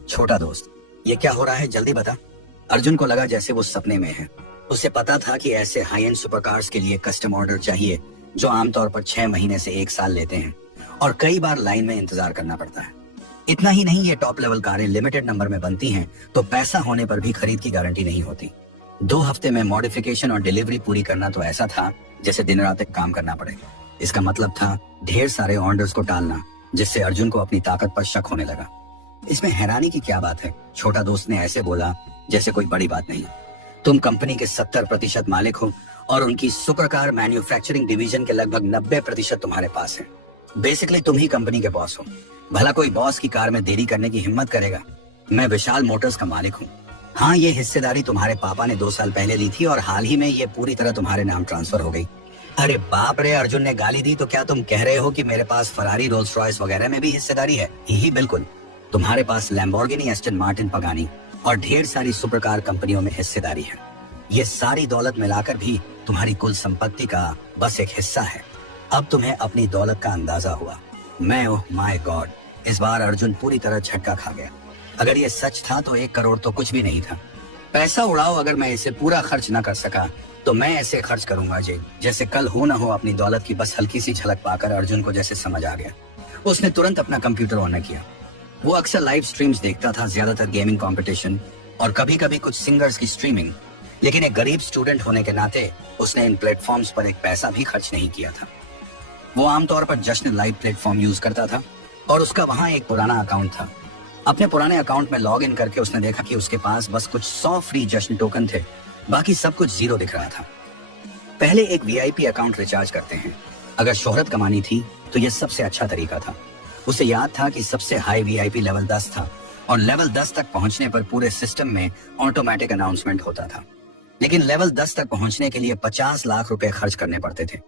छोटा दोस्त, ये क्या हो रहा है, जल्दी बता। अर्जुन को लगा जैसे वो सपने में है। उसे पता था कि ऐसे हाई एंड सुपरकार्स के लिए कस्टम ऑर्डर चाहिए, जो आमतौर पर 6 महीने से 1 साल लेते हैं और कई बार लाइन में इंतजार करना पड़ता है। इतना ही नहीं, ये टॉप लेवल कारें लिमिटेड नंबर में बनती हैं, तो पैसा होने पर भी खरीद की गारंटी नहीं होती। 2 हफ्ते में मॉडिफिकेशन और डिलीवरी पूरी करना तो ऐसा था जैसे दिन रात एक काम करना पड़े। इसका मतलब था ढेर सारे ऑर्डर्स को टालना, जिससे अर्जुन को अपनी ताकत पर शक होने लगा। इसमें हैरानी की क्या बात है? छोटा दोस्त ने ऐसे बोला जैसे कोई बड़ी बात नहीं। तुम कंपनी के 70% मालिक हो और उनकी सुपरकार मैन्युफैक्चरिंग डिवीजन के लगभग 90% तुम्हारे पास है। बेसिकली तुम ही कंपनी के बॉस हो। भला कोई बॉस की कार में देरी करने की हिम्मत करेगा? मैं विशाल मोटर्स का मालिक हूँ। हाँ, ये हिस्सेदारी तुम्हारे पापा ने 2 साल पहले ली थी और हाल ही में ये पूरी तरह तुम्हारे नाम ट्रांसफर हो गई। अरे बाप रे, अर्जुन ने गाली दी। तो क्या तुम कह रहे हो कि मेरे पास फरारी, रोल्स रॉयस वगैरह में भी हिस्सेदारी है? ही बिल्कुल। तुम्हारे पास लैम्बोर्गिनी, एस्टन मार्टिन, पगानी और ढेर सारी सुपरकार कंपनियों में हिस्सेदारी है। ये सारी दौलत मिलाकर भी तुम्हारी कुल संपत्ति का बस एक हिस्सा है। अब तुम्हें अपनी दौलत का अंदाजा हुआ। मैं, ओह माय गॉड, इस बार अर्जुन पूरी तरह झटका खा गया। अगर ये सच था तो 1 करोड़ तो कुछ भी नहीं था। पैसा उड़ाओ, अगर मैं इसे पूरा खर्च न कर सका तो मैं ऐसे खर्च करूंगा जैसे कल हो न हो। अपनी दौलत की बस हल्की सी झलक पाकर अर्जुन को जैसे समझ आ गया। उसने तुरंत अपना कंप्यूटर ऑन किया। वो अक्सर लाइव स्ट्रीम्स देखता था, ज्यादातर गेमिंग कंपटीशन और कभी कभी कुछ सिंगर्स की स्ट्रीमिंग। लेकिन एक गरीब स्टूडेंट होने के नाते उसने इन प्लेटफॉर्म्स पर एक पैसा भी खर्च नहीं किया था। वो आमतौर पर जश्न लाइव प्लेटफॉर्म यूज करता था और उसका वहां एक पुराना अकाउंट था। अपने पुराने अकाउंट में लॉग इन करके उसने देखा कि उसके पास बस कुछ 100 फ्री जश्न टोकन थे, बाकी सब कुछ जीरो दिख रहा था। पहले एक वीआईपी अकाउंट रिचार्ज करते हैं। अगर शोहरत कमानी थी तो यह सबसे अच्छा तरीका था। उसे याद था कि सबसे हाई वीआईपी लेवल 10 था और लेवल 10 तक पहुंचने पर पूरे सिस्टम में ऑटोमेटिक अनाउंसमेंट होता था। लेकिन लेवल 10 तक पहुंचने के लिए 50 लाख रुपए खर्च करने पड़ते थे।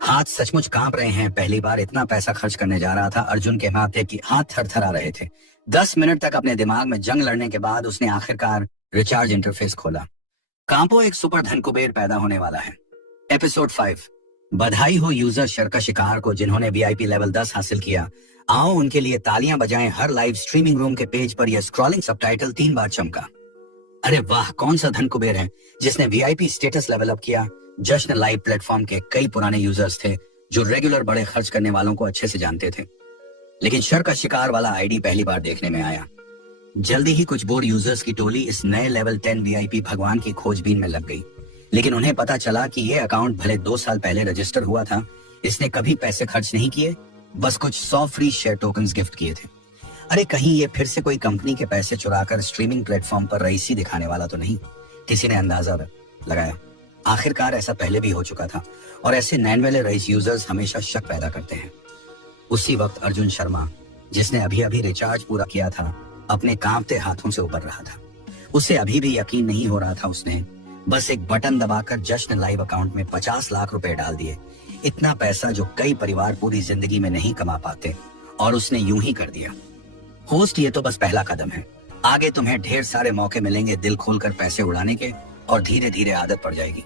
हाथ सचमुच कांप रहे हैं। पहली बार इतना पैसा खर्च करने जा रहा था। अर्जुन के हाथ थरथरा रहे थे। 10 मिनट तक अपने दिमाग में जंग लड़ने के बाद उसने आखिरकार रिचार्ज इंटरफेस खोला। कांपो एक सुपर धन कुबेर पैदा होने वाला है। एपिसोड 5। बधाई हो यूजर शर्का शिकार को जिन्होंने वीआईपी लेवल 10 हासिल किया। आओ उनके लिए तालियां बजाएं। हर लाइव स्ट्रीमिंग रूम के पेज पर यह स्क्रॉलिंग सबटाइटल 3 बार चमका। अरे वाह, कौन सा धन कुबेर है जिसने वीआईपी स्टेटस लेवल अप किया। जश्न लाइव प्लेटफॉर्म के कई पुराने यूजर्स थे जो रेगुलर बड़े खर्च करने वालों को अच्छे से जानते थे, लेकिन शर का शिकार वाला आईडी पहली बार देखने में आया। जल्दी ही कुछ बोर्ड यूजर्स की टोली इस नए लेवल 10 वीआईपी भगवान की खोजबीन में लग गई। लेकिन उन्हें पता चला कि ये अकाउंट भले 2 साल पहले रजिस्टर हुआ था, इसने कभी पैसे खर्च नहीं किए, बस कुछ 100 फ्री शेयर टोकन्स गिफ्ट किए थे। अरे कहीं ये फिर से कोई कंपनी के पैसे चुराकर स्ट्रीमिंग प्लेटफॉर्म पर रईसी दिखाने वाला तो नहीं? किसी ने अंदाजा लगाया। आखिरकार ऐसा पहले भी हो चुका था और ऐसे नैन वाले रईस यूजर्स हमेशा शक पैदा करते हैं। उसी वक्त अर्जुन शर्मा, जिसने अभी अभी रिचार्ज पूरा किया था, अपने कांपते हाथों से उबर रहा था। उसे अभी भी यकीन नहीं हो रहा था। उसने बस एक बटन दबाकर जश्न लाइव अकाउंट में 50 लाख रुपए डाल दिए। इतना पैसा जो कई परिवार पूरी जिंदगी में नहीं कमा पाते, और उसने यूं ही कर दिया। होस्ट, ये तो बस पहला कदम है। आगे तुम्हें ढेर सारे मौके मिलेंगे दिल खोलकर पैसे उड़ाने के, और धीरे धीरे आदत पड़ जाएगी।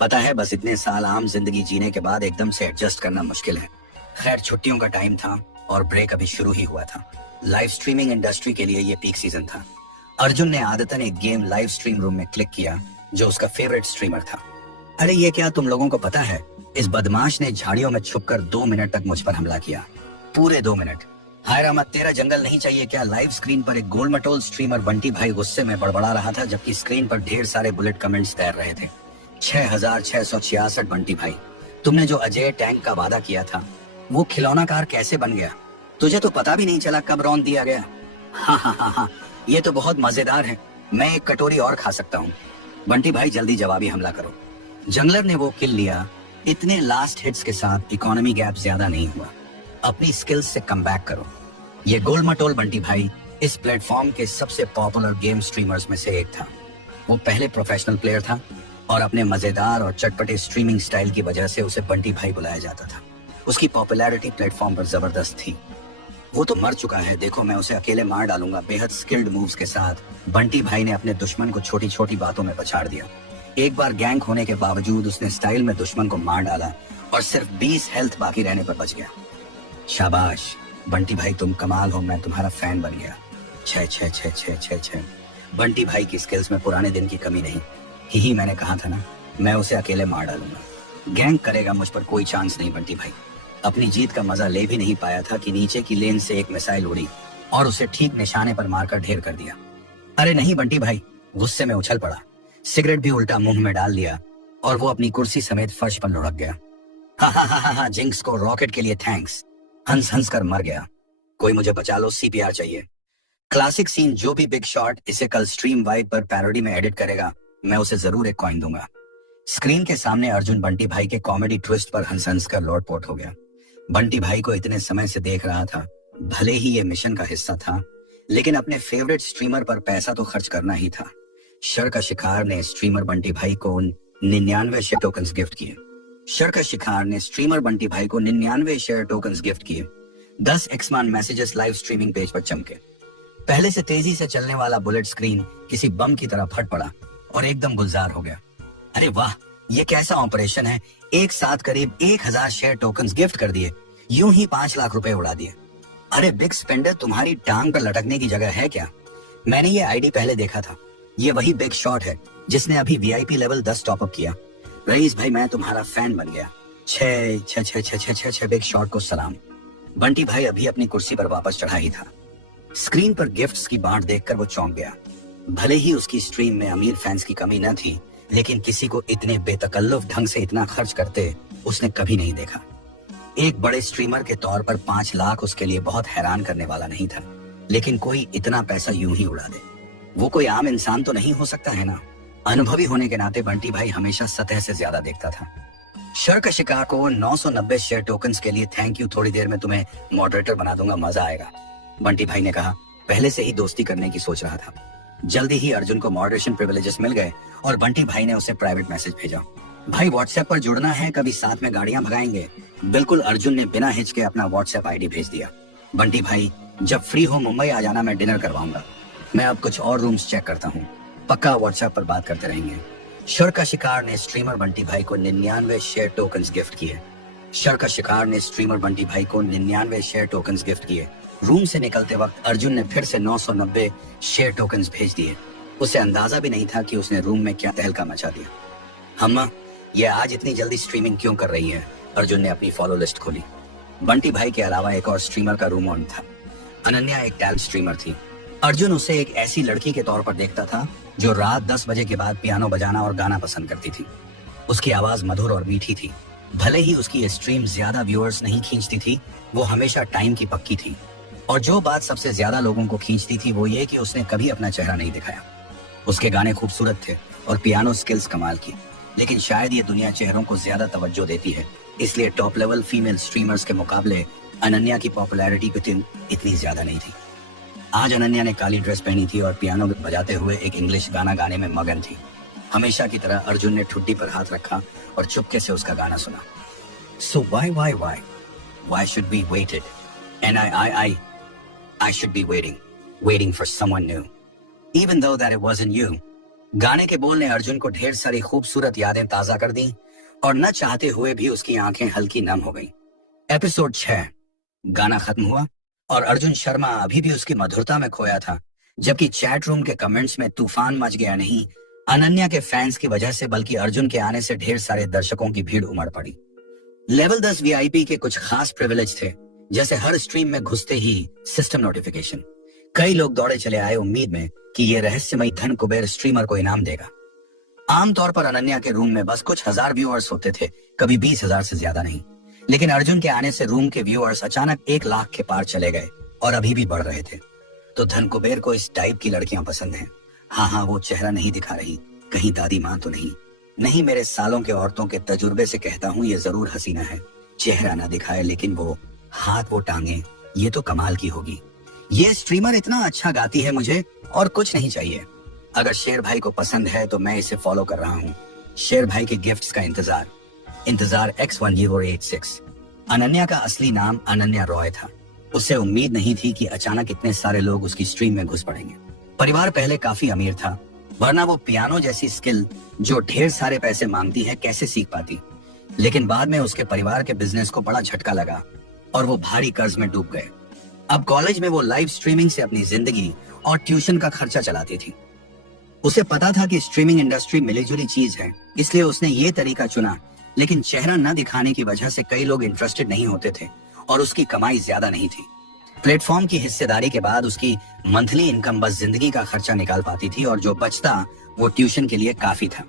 पता है, बस इतने साल आम जिंदगी जीने के बाद एकदम से एडजस्ट करना मुश्किल है। खैर, छुट्टियों का टाइम था और ब्रेक अभी शुरू ही हुआ था। लाइव स्ट्रीमिंग इंडस्ट्री के लिए ये पीक सीजन था। अर्जुन ने आदतन एक गेम लाइव स्ट्रीम रूम में क्लिक किया जो उसका फेवरेट स्ट्रीमर था। अरे ये क्या तुम लोगों को पता है, इस बदमाश ने झाड़ियों में छुपकर 2 मिनट तक मुझ पर हमला किया। पूरे 2 मिनट। हाय रामा, तेरा जंगल नहीं चाहिए क्या? लाइव स्क्रीन पर एक गोलमटोल स्ट्रीमर बंटी भाई गुस्से में बड़बड़ा रहा था, जबकि स्क्रीन पर ढेर सारे बुलेट कमेंट्स तैर रहे थे। 6666 बंटी भाई, तुमने जो अजय टैंक का वादा किया था, वो खिलौना कार कैसे बन गया? तुझे तो पता भी नहीं चला कब रौंद दिया गया। हाँ, ये तो बहुत मजेदार है। मैं एक कटोरी और खा सकता हूँ। बंटी भाई जल्दी जवाबी हमला करो। जंगलर ने वो किल लिया। इतने लास्ट हिट्स के साथ इकोनॉमी गैप ज्यादा नहीं हुआ। अपनी स्किल्स से कम बैक करो। ये गोलमटोल बंटी भाई इस प्लेटफॉर्म के सबसे पॉपुलर गेम स्ट्रीमर्स में से एक था। वो पहले प्रोफेशनल प्लेयर था और अपने मजेदार और चटपटे स्ट्रीमिंग स्टाइल की वजह से उसे बंटी भाई बुलाया जाता था। उसकी पॉपुलैरिटी प्लेटफॉर्म पर जबरदस्त थी। वो तो मर चुका है, देखो मैं उसे अकेले मार डालूंगा। बेहद स्किल्ड मूव्स के साथ बंटी भाई ने अपने दुश्मन को छोटी छोटी बातों में पछाड़ दिया। एक बार गैंग होने के बावजूद उसने स्टाइल में दुश्मन को मार डाला और सिर्फ 20 हेल्थ बाकी रहने पर बच गया। शाबाश बंटी भाई, तुम कमाल हो। मैं तुम्हारा फैन बन गया। 6666666। बंटी भाई की स्किल्स में पुराने दिन की कमी नहीं। ही मैंने कहा था ना, मैं उसे अकेले मार डालूंगा। गैंग करेगा मुझ पर कोई चांस नहीं। बंटी भाई अपनी जीत का मजा ले भी नहीं पाया था कि नीचे की लेन से एक मिसाइल उड़ी और उसे ठीक निशाने पर मारकर ढेर कर दिया। अरे नहीं बंटी भाई, गुस्से में उछल पड़ा, सिगरेट भी उल्टा मुंह में डाल लिया और वो अपनी कुर्सी समेत फर्श पर लुढ़क गया। हा, जिंक्स को रॉकेट के लिए थैंक्स। हंस हंस कर मर गया। कोई मुझे बचा लो, सीपीआर चाहिए। Classic scene. जो भी बिग शॉट इसे कल स्ट्रीम वाइड पर पैरोडी में एडिट करेगा, मैं उसे जरूर एक कॉइन दूंगा। स्क्रीन के सामने अर्जुन बंटी भाई के कॉमेडी ट्विस्ट पर हंस हंस कर लोटपोट हो गया। बंटी भाई को इतने समय से देख रहा था। भले ही ये मिशन का हिस्सा था, लेकिन अपने फेवरेट स्ट्रीमर पर पैसा तो खर्च करना ही था। शर का शिकार ने स्ट्रीमर बंटी भाई को 99 शेयर टोकन्स गिफ्ट किए। शर का शिकार ने स्ट्रीमर बंटी भाई को 99 शेयर टोकन्स गिफ्ट किए। 10 एक्समान मैसेजेस लाइव स्ट्रीमिंग पेज पर चमके। पहले से तेजी से चलने वाला बुलेट स्क्रीन किसी बम की तरह फट पड़ा और एकदम गुलजार हो गया। अरे वाह, ये कैसा ऑपरेशन है? एक साथ करीब 1000 शेयर टोकन्स गिफ्ट कर दिए। यूं ही 5 लाख रुपए उड़ा दिए। अरे बिग स्पेंडर, तुम्हारी टांग पर लटकने की जगह है क्या? मैंने ये आईडी पहले देखा था। ये वही बिग शॉट है जिसने अभी वीआईपी लेवल 10 टॉप अप किया। रईस भाई, मैं तुम्हारा फैन बन गया। 6 बिग शॉट को सलाम। बंटी भाई अभी अपनी कुर्सी पर वापस चढ़ा ही था। स्क्रीन पर गिफ्ट्स की बांट देखकर वो चौंक गया। भले ही उसकी स्ट्रीम में अमीर फैंस की कमी न थी, लेकिन किसी को इतने बेतकल्लुफ ढंग से इतना खर्च करते उसने कभी नहीं देखा। एक बड़े स्ट्रीमर के तौर पर 5 लाख उसके लिए बहुत हैरान करने वाला नहीं था, लेकिन कोई इतना पैसा यूं ही उड़ा दे, वो कोई आम इंसान तो नहीं हो सकता है ना। अनुभवी होने के नाते बंटी भाई हमेशा सतह से ज्यादा देखता था। शर का शिकार को 990 शेयर टोकन्स के लिए थैंक यू। थोड़ी देर में तुम्हें मॉडरेटर बना दूंगा, मजा आएगा। बंटी भाई ने कहा, पहले से ही दोस्ती करने की सोच रहा था। जल्दी ही अर्जुन को मॉडरेशन प्रिविलेजेस मिल गए और बंटी भाई ने उसे प्राइवेट मैसेज भेजा, भाई व्हाट्सएप पर जुड़ना है, कभी साथ में गाड़ियां भगाएंगे। बिल्कुल अर्जुन ने बिना हिचके अपना व्हाट्सएप आईडी भेज दिया, बंटी भाई जब फ्री हो मुंबई आ जाना, मैं डिनर करवाऊंगा। मैं अब कुछ और रूम्स चेक करता हूँ, पक्का व्हाट्सएप पर बात करते रहेंगे। शर का शिकार ने स्ट्रीमर बंटी भाई को 99 शेयर टोकन्स गिफ्ट किए। शर का शिकार ने स्ट्रीमर बंटी भाई को 99 शेयर टोकन्स गिफ्ट किए। रूम से निकलते वक्त अर्जुन ने फिर से 990 शेयर टोकन्स भेज दिए। उसे अंदाजा भी नहीं था कि उसने रूम में क्या तहलका मचा दिया। अम्मा, ये आज इतनी जल्दी स्ट्रीमिंग क्यों कर रही है? अर्जुन ने अपनी फॉलो लिस्ट खोली। बंटी भाई के अलावा एक और स्ट्रीमर का रूम ऑन था। अनन्या एक टैलेंट स्ट्रीमर थी। अर्जुन उसे एक ऐसी लड़की के तौर पर देखता था जो रात 10 बजे के बाद पियानो बजाना और गाना पसंद करती थी। उसकी आवाज मधुर और मीठी थी। भले ही उसकी स्ट्रीम ज्यादा व्यूअर्स नहीं खींचती थी, वो हमेशा टाइम की पक्की थी। और जो बात सबसे ज्यादा लोगों को खींचती थी वो ये कि उसने कभी अपना चेहरा नहीं दिखाया। उसके गाने खूबसूरत थे और पियानो स्किल्स कमाल की, लेकिन शायद ये दुनिया चेहरों को ज्यादा तवज्जो देती है, इसलिए टॉप लेवल फीमेल स्ट्रीमर्स के मुकाबले अनन्या की पॉपुलैरिटी इतनी ज्यादा नहीं थी। आज अनन्या ने काली ड्रेस पहनी थी और पियानो बजाते हुए एक इंग्लिश गाना गाने में मगन थी। हमेशा की तरह अर्जुन ने ठुड्डी पर हाथ रखा और चुपके से उसका गाना सुना। So why should we waited? And I should be waiting for someone new, even though that it wasn't you. गाने के बोल ने अर्जुन को ढेर सारी खूबसूरत यादें ताजा कर दी और न चाहते हुए भी उसकी आंखें हल्की नम हो गईं। एपिसोड 6 गाना खत्म हुआ और अर्जुन शर्मा अभी भी उसकी मधुरता में खोया था, जबकि चैट रूम के कमेंट्स में तूफान मच गया। नहीं अनन्या के फैंस की वजह से, बल्कि अर्जुन के आने से ढेर सारे दर्शकों की भीड़ उमड़ पड़ी। लेवल 10 वीआईपी के कुछ खास प्रिविलेज थे, जैसे हर स्ट्रीम में घुसते ही सिस्टम नोटिफिकेशन। कई लोग दौड़े चले आए उम्मीद में कि ये रहस्यमय धन कुबेर स्ट्रीमर को इनाम देगा। आमतौर पर अनन्या के रूम में बस कुछ हजार व्यूअर्स होते थे, कभी 20,000 से ज्यादा नहीं। लेकिन अर्जुन के आने से रूम के व्यूअर्स अचानक 1 लाख के पार चले गए और अभी भी बढ़ रहे थे। तो धन कुबेर को इस टाइप की लड़कियां पसंद हैं। हाँ, वो चेहरा नहीं दिखा रही, कहीं दादी माँ तो नहीं, मेरे सालों के औरतों के तजुर्बे से कहता हूँ, ये जरूर हसीना है। चेहरा ना दिखाए लेकिन वो हाथ, वो टांगे, ये तो कमाल की होगी। ये स्ट्रीमर इतना अच्छा गाती है, मुझे और कुछ नहीं चाहिए। अगर शेर भाई को पसंद है तो मैं इसे फॉलो कर रहा हूँ। शेर भाई के गिफ्ट्स का इंतजार X1086। अनन्या का असली नाम अनन्या रॉय था। उसे उम्मीद नहीं थी कि अचानक इतने सारे लोग उसकी स्ट्रीम में घुस पड़ेंगे। परिवार पहले काफी अमीर था, वरना वो पियानो जैसी स्किल जो ढेर सारे पैसे मांगती है कैसे सीख पाती। लेकिन बाद में उसके परिवार के बिजनेस को बड़ा झटका लगा और वो भारी कर्ज में डूब गए। अब कॉलेज में वो लाइव स्ट्रीमिंग से अपनी जिंदगी और ट्यूशन का खर्चा चलाती थी। उसे पता था कि स्ट्रीमिंग इंडस्ट्री मिलीजुली चीज है, इसलिए उसने ये तरीका चुना। लेकिन चेहरा न दिखाने की वजह से कई लोग इंटरेस्टेड नहीं होते थे और उसकी कमाई ज्यादा नहीं थी। प्लेटफॉर्म की हिस्सेदारी के बाद उसकी मंथली इनकम बस जिंदगी का खर्चा निकाल पाती थी और जो बचता वो ट्यूशन के लिए काफी था।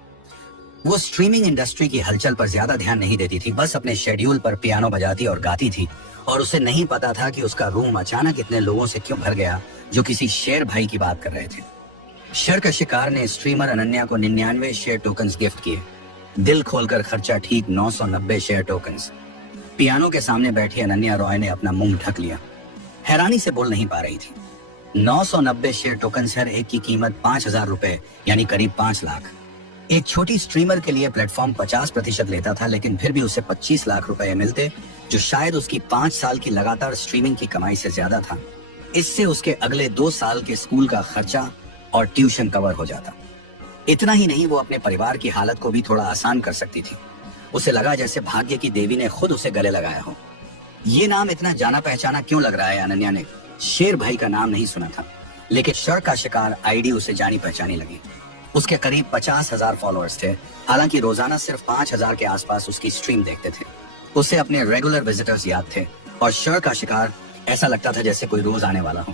वो स्ट्रीमिंग इंडस्ट्री की हलचल पर ज्यादा ध्यान नहीं देती थी, बस अपने शेड्यूल पर पियानो बजाती और गाती थी। और उसे नहीं पता था कि उसका रूम अचानक इतने लोगों से क्यों भर गया जो किसी शेर भाई की बात कर रहे थे। शर का शिकार ने स्ट्रीमर अनन्या को 99 शेयर टोकन्स गिफ्ट किए। दिल खोलकर खर्चा ठीक 990 शेयर टोकन्स। पियानो के सामने बैठी अनन्या रॉय ने अपना मुंह ढक लिया, हैरानी से बोल नहीं पा रही थी। 990 शेयर टोकन्स, हर एक की कीमत 5,000 रुपए, यानी करीब 5 लाख। एक छोटी स्ट्रीमर के लिए प्लेटफॉर्म 50% लेता था, लेकिन फिर भी उसे 25 लाख रुपए मिलते, जो शायद उसकी 5 साल की लगातार स्ट्रीमिंग की कमाई से ज्यादा था। इससे उसके अगले 2 साल के स्कूल का खर्चा और ट्यूशन कवर हो जाता। इतना ही नहीं, वो अपने परिवार की हालत को भी थोड़ा आसान कर सकती थी। उसे लगा जैसे भाग्य की देवी ने खुद उसे गले लगाया हो। ये नाम इतना जाना पहचाना क्यों लग रहा है? अनन्या ने शेर भाई का नाम नहीं सुना था, लेकिन शर का शिकार आईडी उसे जानी पहचानी लगी। उसके करीब 50,000 फॉलोअर्स थे, हालांकि रोजाना सिर्फ 5,000 के आसपास उसकी स्ट्रीम देखते थे। उसे अपने रेगुलर विजिटर्स याद थे और शर का शिकार ऐसा लगता था जैसे कोई रोज आने वाला हो।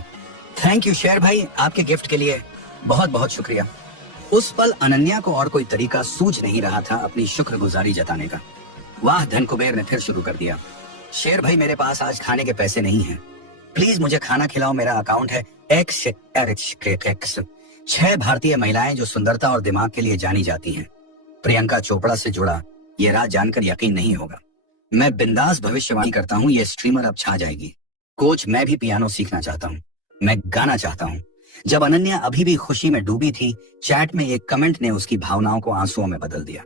थैंक यू शेर भाई, आपके गिफ्ट के लिए बहुत बहुत शुक्रिया। उस पल अनन्या को और कोई तरीका सूझ नहीं रहा था अपनी शुक्रगुजारी जताने का। वाह, धन कुबेर ने फिर शुरू कर दिया। शेर भाई, मेरे पास आज खाने के पैसे नहीं हैं, प्लीज मुझे खाना खिलाओ। मेरा अकाउंट है X। 6 भारतीय महिलाएं जो सुंदरता और दिमाग के लिए जानी जाती हैं। प्रियंका चोपड़ा से जुड़ा ये राज जानकर यकीन नहीं होगा। मैं बिंदास भविष्यवाणी करता हूँ, ये स्ट्रीमर अब छा जाएगी। कोच, मैं भी पियानो सीखना चाहता हूँ। मैं गाना चाहता हूँ। जब अनन्या अभी भी खुशी में डूबी थी, चैट में एक कमेंट ने उसकी भावनाओं को आंसुओं में बदल दिया।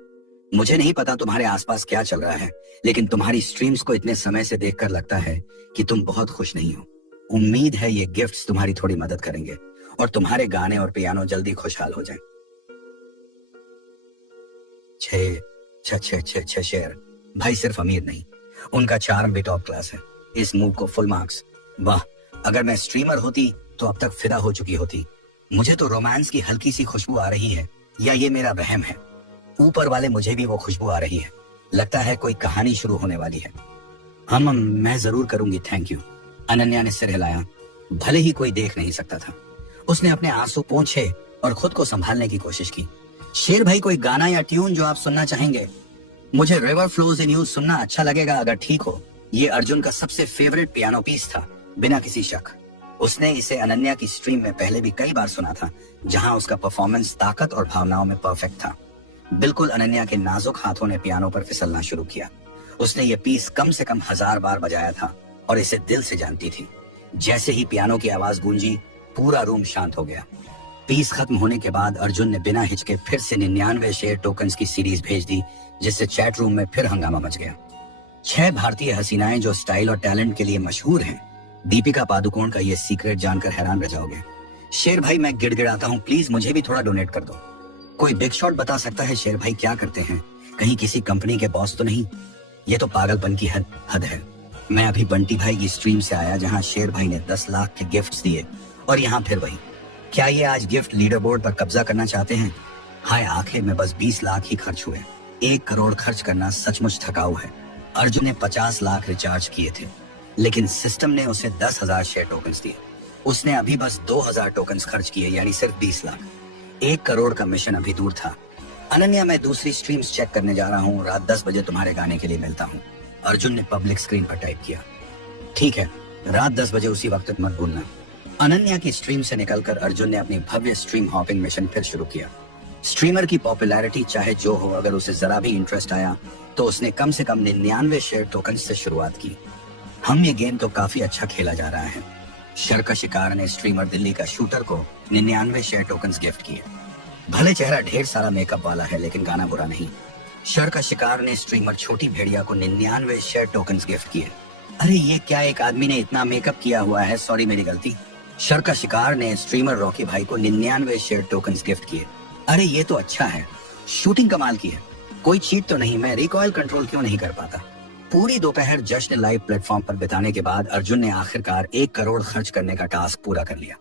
मुझे नहीं पता तुम्हारे आसपास क्या चल रहा है, लेकिन तुम्हारी स्ट्रीम्स को इतने समय से देखकर लगता है कि तुम बहुत खुश नहीं हो। उम्मीद है ये गिफ्ट्स तुम्हारी थोड़ी मदद करेंगे और तुम्हारे गाने और पियानो जल्दी खुशहाल हो जाएं। 6 शेर भाई, सिर्फ अमीर नहीं, उनका चार्म भी टॉप क्लास है। इस मूव को फुल मार्क्स। वाह, अगर मैं स्ट्रीमर होती तो अब तक फिदा हो चुकी होती। मुझे तो रोमांस की हल्की सी खुशबू आ रही है, या ये मेरा वहम है? ऊपर वाले मुझे भी वो खुशबू आ रही है। लगता है कोई कहानी शुरू होने वाली है। मैं जरूर करूंगी, थैंक यू। अनन्या ने सिर हिलाया। भले ही कोई देख नहीं सकता था। उसने अपने आंसू पोंछे और खुद को संभालने की कोशिश की। शेर भाई, कोई गाना या ट्यून जो आप सुनना चाहेंगे? मुझे रिवर फ्लोज इन यू सुनना अच्छा लगेगा, अगर ठीक हो। ये अर्जुन का सबसे फेवरेट पियानो पीस था, बिना किसी शक। उसने इसे अनन्या की स्ट्रीम में पहले भी कई बार सुना था, जहां उसका परफॉर्मेंस ताकत और भावनाओं में परफेक्ट था। बिल्कुल अनन्या के नाजुक हाथों ने पियानो पर फिसलना शुरू किया। उसने ये पीस कम से कम 1000 बार बजाया था और इसे दिल से जानती थी। जैसे ही पियानो की आवाज गूंजी, पूरा रूम शांत हो गया। पीस खत्म होने के बाद अर्जुन ने बिना हिचके फिर से 99 शेयर टोकन्स की सीरीज भेज दी, जिससे चैट रूम में फिर हंगामा मच गया। 6 भारतीय हसीनाएं जो स्टाइल और टैलेंट के लिए मशहूर हैं। दीपिका पादुकोण का ये सीक्रेट जानकर हैरान रह जाओगे। शेर भाई, मैं गिड़गिड़ाता हूँ, प्लीज मुझे भी थोड़ा डोनेट कर दो। कोई बिग शॉट बता सकता है शेर भाई क्या करते हैं? कहीं किसी कंपनी के बॉस तो नहीं? ये तो पागलपन की हद है। मैं अभी बंटी भाई की स्ट्रीम से आया, जहां शेर भाई ने 10 लाख के गिफ्ट्स दिए, और यहाँ फिर वही। क्या ये आज गिफ्ट लीडर बोर्ड पर कब्जा करना चाहते हैं? हाय, आखिर में बस 20 लाख ही खर्च हुए। 1 करोड़ खर्च करना सचमुच थकाऊ है। अर्जुन ने 50 लाख रिचार्ज किए थे, लेकिन सिस्टम ने उसे 10,000 शेयर टोकन्स दिए। उसने अभी बस 2000 टोकन्स खर्च किए, यानी सिर्फ 20 लाख। 1 करोड़ का मिशन अभी दूर था। अनन्या, मैं दूसरी स्ट्रीम्स चेक करने जा रहा हूँ। रात 10 बजे तुम्हारे गाने के लिए मिलता हूँ। अर्जुन ने पब्लिक स्क्रीन पर टाइप किया। ठीक है, रात 10 बजे उसी वक्त मत भूलना। अनन्या की स्ट्रीम से निकलकर अर्जुन ने अपनी भव्य स्ट्रीम हॉपिंग मिशन फिर शुरू किया। स्ट्रीमर की पॉपुलैरिटी चाहे जो हो, अगर उसे जरा भी इंटरेस्ट आया तो उसने कम से कम 99 शेयर टोकन से शुरुआत की। ये गेम तो काफी अच्छा खेला जा रहा है। शर का शिकार ने स्ट्रीमर दिल्ली का शूटर को 99 शेयर टोकन्स गिफ्ट किए। भले चेहरा ढेर सारा मेकअप वाला है, लेकिन गाना बुरा नहीं। शर का शिकार ने स्ट्रीमर छोटी भेड़िया को 99 शेयर टोकन्स गिफ्ट किए। अरे ये क्या, एक आदमी ने इतना मेकअप किया हुआ है, सॉरी मेरी गलती। शर का शिकार ने स्ट्रीमर रॉकी भाई को 99 शेयर टोकन्स गिफ्ट किए। अरे ये तो अच्छा है, शूटिंग कमाल की है। कोई चीट तो नहीं? मैं रिकॉइल कंट्रोल क्यों नहीं कर पाता? पूरी दोपहर जश्न लाइव प्लेटफॉर्म पर बिताने के बाद अर्जुन ने आखिरकार 1 करोड़ खर्च करने का टास्क पूरा कर लिया।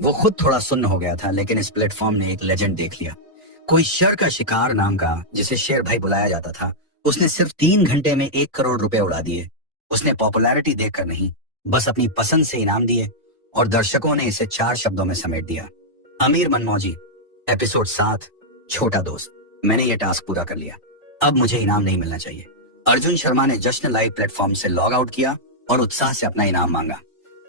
वो खुद थोड़ा सुन्न हो गया था, लेकिन इस प्लेटफॉर्म ने एक लेजेंड देख लिया। कोई शर का शिकार नाम का, जिसे शेर भाई बुलाया जाता था, उसने सिर्फ 3 घंटे में 1 करोड़ रुपए उड़ा दिए। उसने पॉपुलैरिटी देखकर नहीं, बस अपनी पसंद से इनाम दिए, और दर्शकों ने इसे 4 शब्दों में समेट दिया। अमीर मनमौजी, एपिसोड 7, छोटा दोस्त। मैंने ये टास्क पूरा कर लिया, अब मुझे इनाम नहीं मिलना चाहिए। अर्जुन शर्मा ने जश्न लाइव प्लेटफॉर्म से लॉग आउट किया और उत्साह से अपना इनाम मांगा।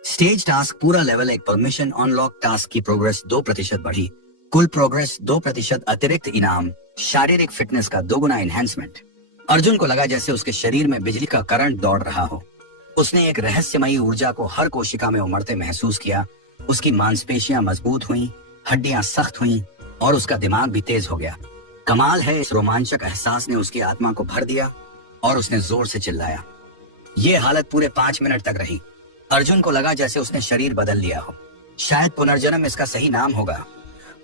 स्टेज टास्क पूरा लेवल 1, परमिशन अनलॉक टास्क की प्रोग्रेस 2% बढ़ी, कुल प्रोग्रेस 2%, अतिरिक्त इनाम, शारीरिक फिटनेस का 2 गुना एनहेंसमेंट। अर्जुन को लगा जैसे उसके शरीर में बिजली का करंट दौड़ रहा हो। उसने एक रहस्यमयी ऊर्जा को हर कोशिका में उमड़ते महसूस किया। उसकी मांसपेशियां मजबूत हुईं, हड्डियां सख्त हुईं और उसका दिमाग भी तेज हो गया। कमाल है, इस रोमांचक एहसास ने उसकी आत्मा को भर दिया और उसने जोर से चिल्लाया। ये हालत पूरे 5 मिनट तक रही। अर्जुन को लगा जैसे उसने शरीर बदल लिया हो। शायद पुनर्जन्म इसका सही नाम होगा।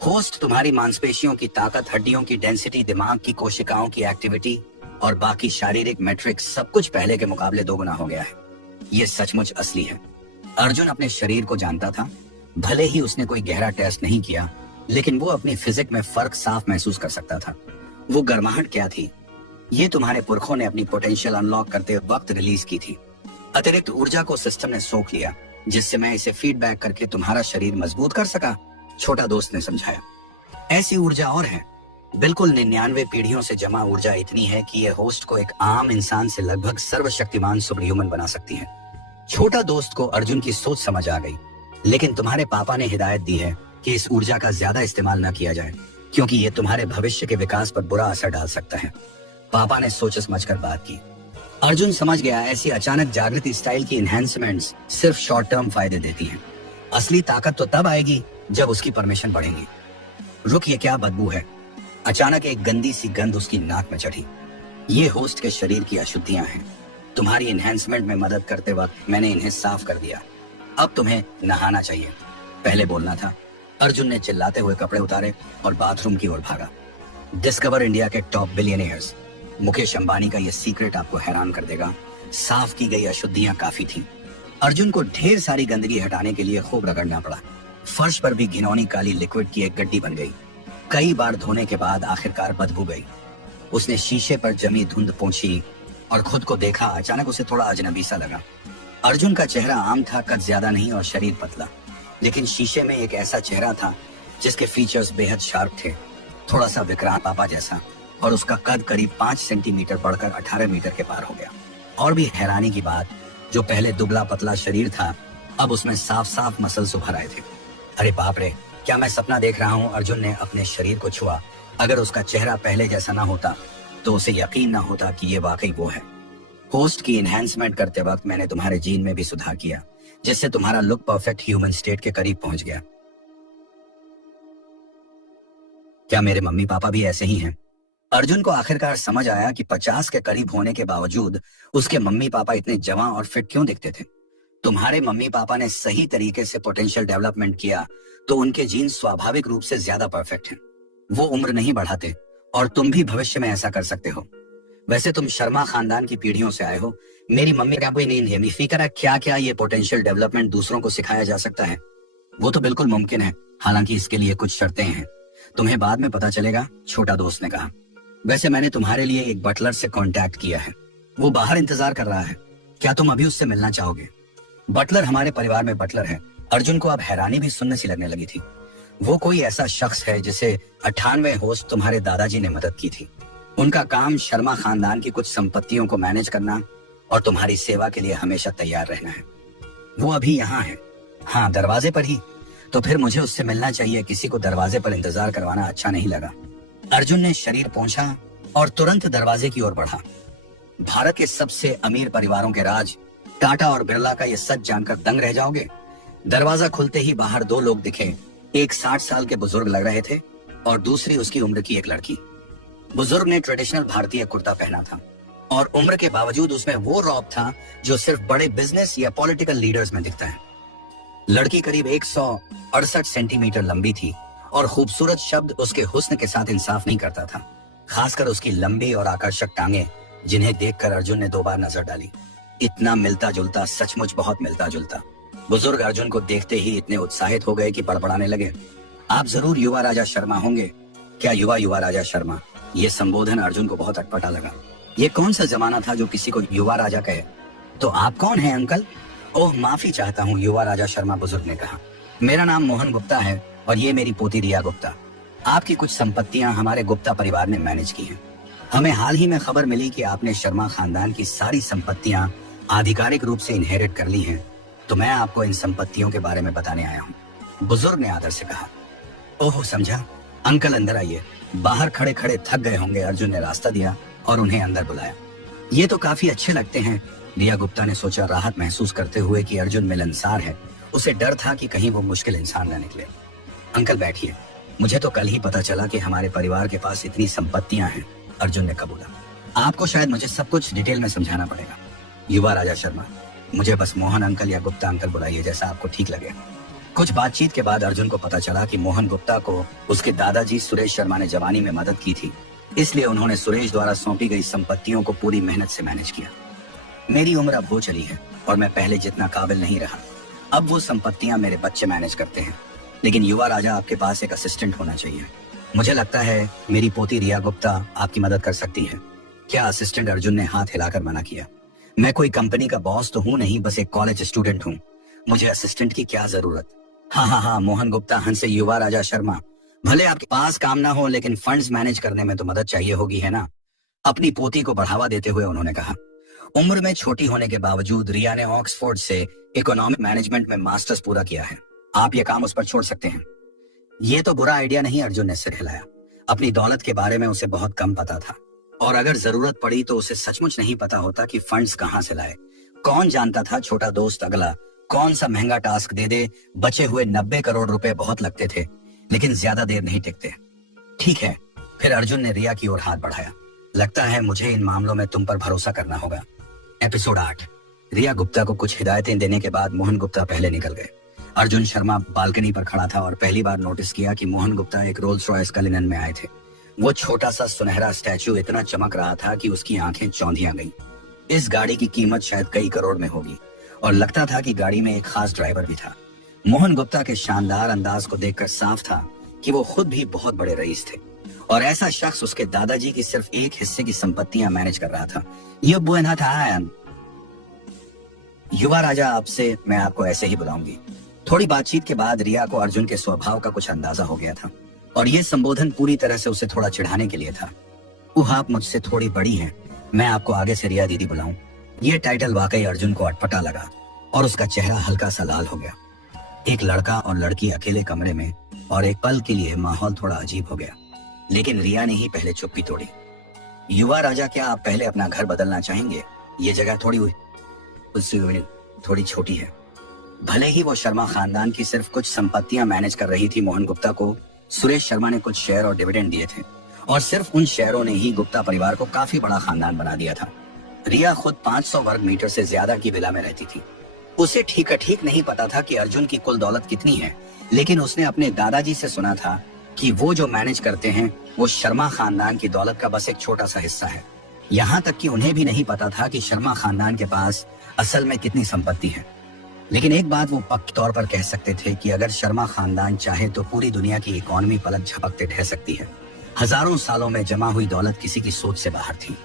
होस्ट, तुम्हारी मांसपेशियों की ताकत, हड्डियों की डेंसिटी, दिमाग की कोशिकाओं की एक्टिविटी और बाकी शारीरिक मैट्रिक्स सब कुछ पहले के मुकाबले 2 गुना हो गया है। ये सचमुच असली है। अर्जुन अपने शरीर को जानता था। भले ही उसने कोई गहरा टेस्ट नहीं किया, लेकिन वो अपनी फिजिक में फर्क साफ महसूस कर सकता था। वो गर्माहट क्या थी? ये तुम्हारे पुरखों ने अपनी पोटेंशियल अनलॉक करते वक्त रिलीज की थी। अतिरिक्त ऊर्जा को सिस्टम ने सोख लिया, जिससे मैं इसे फीडबैक करके तुम्हारा शरीर मजबूत कर सका, छोटा दोस्त ने समझाया। ऐसी ऊर्जा और है, बिल्कुल 99 पीढ़ियों से जमा ऊर्जा इतनी है कि ये होस्ट को एक आम इंसान से लगभग सर्वशक्तिमान सुपर ह्यूमन बना सकती है। छोटा दोस्त को अर्जुन की सोच समझ आ गई, लेकिन तुम्हारे पापा ने हिदायत दी है कि इस ऊर्जा का ज्यादा इस्तेमाल न किया जाए, क्योंकि ये तुम्हारे भविष्य के विकास पर बुरा असर डाल सकता है। पापा ने सोच समझ कर बात की। अर्जुन समझ गया, ऐसी अचानक जागृति स्टाइल की एनहेंसमेंट्स सिर्फ शॉर्ट टर्म फायदे देती हैं। असली ताकत तो तब आएगी जब उसकी परमिशन बढ़ेगी। रुक, ये क्या बदबू है? अचानक एक गंदी सी गंध उसकी नाक में चढ़ी। ये होस्ट के शरीर की अशुद्धियां हैं। तुम्हारी एनहेंसमेंट में मदद करते वक्त मैंने इन्हें साफ कर दिया। अब तुम्हें नहाना चाहिए, पहले बोलना था। अर्जुन ने चिल्लाते हुए कपड़े उतारे और बाथरूम की ओर भागा। डिस्कवर इंडिया के टॉप बिलियनियर्स मुकेश अंबानी का यह सीक्रेट आपको हैरान कर देगा। साफ की गई अशुद्धियां काफी थीं। अर्जुन को ढेर सारी गंदगी हटाने के लिए खूब रगड़ना पड़ा। फर्श पर भी घिनौनी काली लिक्विड की एक गड्डी बन गई। कई बार धोने के बाद आखिरकार बदबू गई। उसने शीशे पर जमी धुंध पोंछी और खुद को देखा। अचानक उसे थोड़ा अजनबी सा लगा। अर्जुन का चेहरा आम था, कद ज्यादा नहीं और शरीर पतला, लेकिन शीशे में एक ऐसा चेहरा था जिसके फीचर्स बेहद शार्प थे। थोड़ा सा विक्रांत पापा जैसा, और उसका कद करीब 5 सेंटीमीटर बढ़कर 18 मीटर के पार हो गया। और भी हैरानी की बात, जो पहले दुबला पतला शरीर था अब उसमें साफ साफ मसल्स उभर आए थे। अरे बाप रे, क्या मैं सपना देख रहा हूँ? अर्जुन ने अपने शरीर को छुआ। अगर उसका चेहरा पहले जैसा ना होता तो उसे यकीन ना होता कि ये वाकई वो है। होस्ट की एनहांसमेंट करते वक्त मैंने तुम्हारे जीन में भी सुधार किया, जिससे तुम्हारा लुक परफेक्ट ह्यूमन स्टेट के करीब पहुंच गया। क्या मेरे मम्मी पापा भी ऐसे ही हैं? अर्जुन को आखिरकार समझ आया कि 50 के करीब होने के बावजूद उसके मम्मी पापा इतने जवान और फिट क्यों दिखते थे। तुम्हारे मम्मी पापा ने सही तरीके से पोटेंशियल डेवलपमेंट किया तो उनके जीन स्वाभाविक रूप से ज्यादा परफेक्ट हैं। वो उम्र नहीं बढ़ाते और तुम भी भविष्य में ऐसा कर सकते हो। वैसे तुम शर्मा खानदान की पीढ़ियों से आए हो। मेरी मम्मी का कोई नहीं है, फिक्र है क्या क्या ये पोटेंशियल डेवलपमेंट दूसरों को सिखाया जा सकता है? वो तो बिल्कुल मुमकिन है, हालांकि इसके लिए कुछ शर्तें हैं। तुम्हें बाद में पता चलेगा, छोटा दोस्त ने कहा। वैसे मैंने तुम्हारे लिए एक बटलर से कांटेक्ट किया है, वो बाहर इंतजार कर रहा है। क्या तुम अभी उससे मिलना चाहोगे? बटलर हमारे परिवार में बटलर है। अर्जुन को अब हैरानी भी सुनने सी लगने लगी थी। वो कोई ऐसा शख्स है जिसे 98 होस्ट तुम्हारे दादाजी ने मदद की थी। उनका काम शर्मा खानदान की कुछ संपत्तियों को मैनेज करना और तुम्हारी सेवा के लिए हमेशा तैयार रहना है। वो अभी यहाँ है। हाँ, दरवाजे पर ही। तो फिर मुझे उससे मिलना चाहिए। किसी को दरवाजे पर इंतजार करवाना अच्छा नहीं लगा। अर्जुन ने शरीर पोंछा और तुरंत दरवाजे की ओर बढ़ा। भारत के सबसे अमीर परिवारों के राज टाटा और बिरला का ये सच जानकर दंग रह जाओगे। दरवाजा खुलते ही बाहर 2 लोग दिखे। एक 60 साल के बुजुर्ग लग रहे थे और दूसरी उसकी उम्र की एक लड़की। बुजुर्ग ने ट्रेडिशनल भारतीय कुर्ता पहना था और उम्र के बावजूद उसमें वो रौब था जो सिर्फ बड़े बिजनेस या पॉलिटिकल लीडर्स में दिखता है। लड़की करीब 168 सेंटीमीटर लंबी थी और खूबसूरत शब्द उसके हुस्न के साथ इंसाफ नहीं करता था, खासकर उसकी लंबी और आकर्षक टांगे, जिन्हें देखकर अर्जुन ने 2 बार नजर डाली। इतना मिलता जुलता, सचमुच बहुत मिलता जुलता। बुजुर्ग अर्जुन को देखते ही इतने उत्साहित हो गए कि बड़बड़ाने लगे। आप जरूर युवा राजा शर्मा होंगे। क्या युवा राजा शर्मा? ये संबोधन अर्जुन को बहुत अटपटा लगा। ये कौन सा जमाना था जो किसी को युवा राजा कहे? तो आप कौन हैं अंकल? ओह, माफी चाहता हूँ युवा राजा शर्मा, बुजुर्ग ने कहा। मेरा नाम मोहन गुप्ता है और ये मेरी पोती रिया गुप्ता। आपकी कुछ संपत्तियां हमारे गुप्ता परिवार ने मैनेज की हैं। हमें हाल ही में खबर मिली कि आपने शर्मा खानदान की सारी संपत्तियां आधिकारिक रूप से इनहेरिट कर ली हैं, तो मैं आपको इन संपत्तियों के बारे में बताने आया हूँ, बुजुर्ग ने आदर से कहा। ओह, समझा। अंकल अंदर आइए। बाहर खड़े खड़े थक गए होंगे। अर्जुन ने रास्ता दिया और उन्हें अंदर बुलाया। ये तो काफी अच्छे लगते हैं, रिया गुप्ता ने सोचा, राहत महसूस करते हुए कि अर्जुन मिलनसार है। उसे डर था कि कहीं वो मुश्किल इंसान न निकले। अंकल बैठिए। मुझे तो कल ही पता चला कि हमारे परिवार के पास इतनी संपत्तियां हैं, अर्जुन ने कबूला। आपको शायद मुझे सब कुछ डिटेल में समझाना पड़ेगा। युवा राजा शर्मा, मुझे बस मोहन अंकल या गुप्ता अंकल बुलाइए, जैसा आपको ठीक लगे। कुछ बातचीत के बाद अर्जुन को पता चला कि मोहन गुप्ता को उसके दादाजी सुरेश शर्मा ने जवानी में मदद की थी, इसलिए उन्होंने सुरेश द्वारा सौंपी गई संपत्तियों को पूरी मेहनत से मैनेज किया। मेरी उम्र अब हो चली है और मैं पहले जितना काबिल नहीं रहा। अब वो संपत्तियां मेरे बच्चे मैनेज करते हैं, लेकिन युवा राजा आपके पास एक असिस्टेंट होना चाहिए। मुझे लगता है मेरी पोती रिया गुप्ता आपकी मदद कर सकती है। क्या असिस्टेंट? अर्जुन ने हाथ हिलाकर मना किया। मैं कोई कंपनी का बॉस तो हूँ नहीं, बस एक कॉलेज स्टूडेंट हूँ। मुझे असिस्टेंट की क्या जरूरत? हाँ, मोहन गुप्ता हंसे युवा राजा शर्मा। भले आपके पास काम ना हो, लेकिन फंड्स मैनेज करने में तो मदद चाहिए होगी, है ना? अपनी पोती को बढ़ावा देते हुए उन्होंने कहा। उम्र में छोटी होने के बावजूद रिया ने ऑक्सफोर्ड से इकोनॉमिक मैनेजमेंट में मास्टर्स पूरा किया है। आप ये काम उस पर छोड़ सकते हैं। ये तो बुरा आइडिया नहीं, अर्जुन ने सिर हिलाया। अपनी दौलत के बारे में उसे बहुत कम पता था और अगर जरूरत पड़ी तो उसे सचमुच नहीं पता होता कि फंड्स कहाँ से लाए। कौन जानता था छोटा दोस्त अगला कौन सा महंगा टास्क दे दे, बचे हुए 90 करोड़ रुपए बहुत लगते थे, लेकिन ज्यादा देर नहीं टिकते। ठीक है, फिर अर्जुन ने रिया की ओर हाथ बढ़ाया। लगता है मुझे इन मामलों में तुम पर भरोसा करना होगा। एपिसोड 8। रिया गुप्ता को कुछ हिदायतें देने के बाद मोहन गुप्ता पहले निकल गए। अर्जुन शर्मा बालकनी पर खड़ा था और पहली बार नोटिस किया कि मोहन गुप्ता एक रोल्स रॉयस का लिनन में आए थे। वो छोटा सा सुनहरा स्टैचू इतना चमक रहा था कि उसकी आंखें चौंधियां गईं। इस गाड़ी की कीमत शायद कई करोड़ में होगी और लगता था कि गाड़ी में एक खास ड्राइवर भी था। मोहन गुप्ता के शानदार अंदाज को देखकर साफ था कि वो खुद भी बहुत बड़े रईस थे और ऐसा शख्स उसके दादाजी की सिर्फ एक हिस्से की संपत्तियां मैनेज कर रहा था। ये बुएना था। युवा राजा, आपसे मैं आपको ऐसे ही बुलाऊंगी। थोड़ी बातचीत के बाद रिया को अर्जुन के स्वभाव का कुछ अंदाजा हो गया था और ये संबोधन पूरी तरह से उसे थोड़ा चिढ़ाने के लिए था। आप मुझसे थोड़ी बड़ी हैं, मैं आपको आगे से रिया दीदी बुलाऊं। ये टाइटल वाकई अर्जुन को अटपटा लगा और उसका चेहरा हल्का सा लाल हो गया। एक लड़का और लड़की अकेले कमरे में और एक पल के लिए माहौल थोड़ा अजीब हो गया, लेकिन रिया ने ही पहले चुप्पी तोड़ी। युवा राजा, क्या आप पहले अपना घर बदलना चाहेंगे? ये जगह थोड़ी छोटी है। भले ही वो शर्मा खानदान की सिर्फ कुछ संपत्तियां मैनेज कर रही थी, मोहन गुप्ता को सुरेश शर्मा ने कुछ शेयर और डिविडेंड दिए थे और सिर्फ उन शेयरों ने ही गुप्ता परिवार को काफी बड़ा खानदान बना दिया था। रिया खुद 500 वर्ग मीटर से ज्यादा की विला में रहती थी। उसे ठीक नहीं पता था कि अर्जुन की कुल दौलत कितनी है, लेकिन उसने अपने दादाजी से सुना था कि वो जो मैनेज करते हैं वो शर्मा खानदान की दौलत का बस एक छोटा सा हिस्सा है। यहाँ तक कि उन्हें भी नहीं पता था कि शर्मा खानदान के पास असल में कितनी संपत्ति है। लेकिन एक बात वो पक्के तौर पर कह सकते थे कि अगर शर्मा खानदान चाहे तो पूरी दुनिया की इकोनॉमी पलक झपकते ढह सकती है। हजारों सालों में जमा हुई दौलत किसी की सोच से बाहर थी।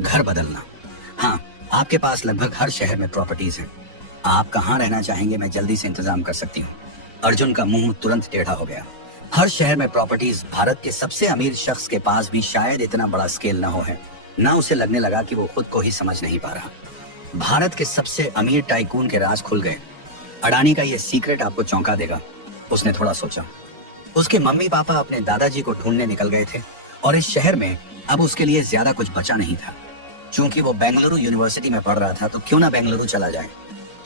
घर बदलना, हाँ, आपके पास लगभग हर शहर में प्रॉपर्टीज हैं। आप कहाँ रहना चाहेंगे, मैं जल्दी से इंतजाम कर सकती हूँ। अर्जुन का मुंह तुरंत टेढ़ा हो गया। हर शहर में प्रॉपर्टीज, भारत के सबसे अमीर शख्स के पास भी शायद इतना बड़ा स्केल न हो है। ना उसे लगने लगा कि वो खुद को ही समझ नहीं पा रहा। भारत के सबसे अमीर टाइकून के राज खुल गए। अडानी का ये सीक्रेट आपको चौंका देगा। उसने थोड़ा सोचा। उसके मम्मी पापा अपने दादाजी को ढूंढने निकल गए थे और इस शहर में अब उसके लिए ज्यादा कुछ बचा नहीं था। चूंकि वो बेंगलुरु यूनिवर्सिटी में पढ़ रहा था तो क्यों ना बेंगलुरु चला जाए।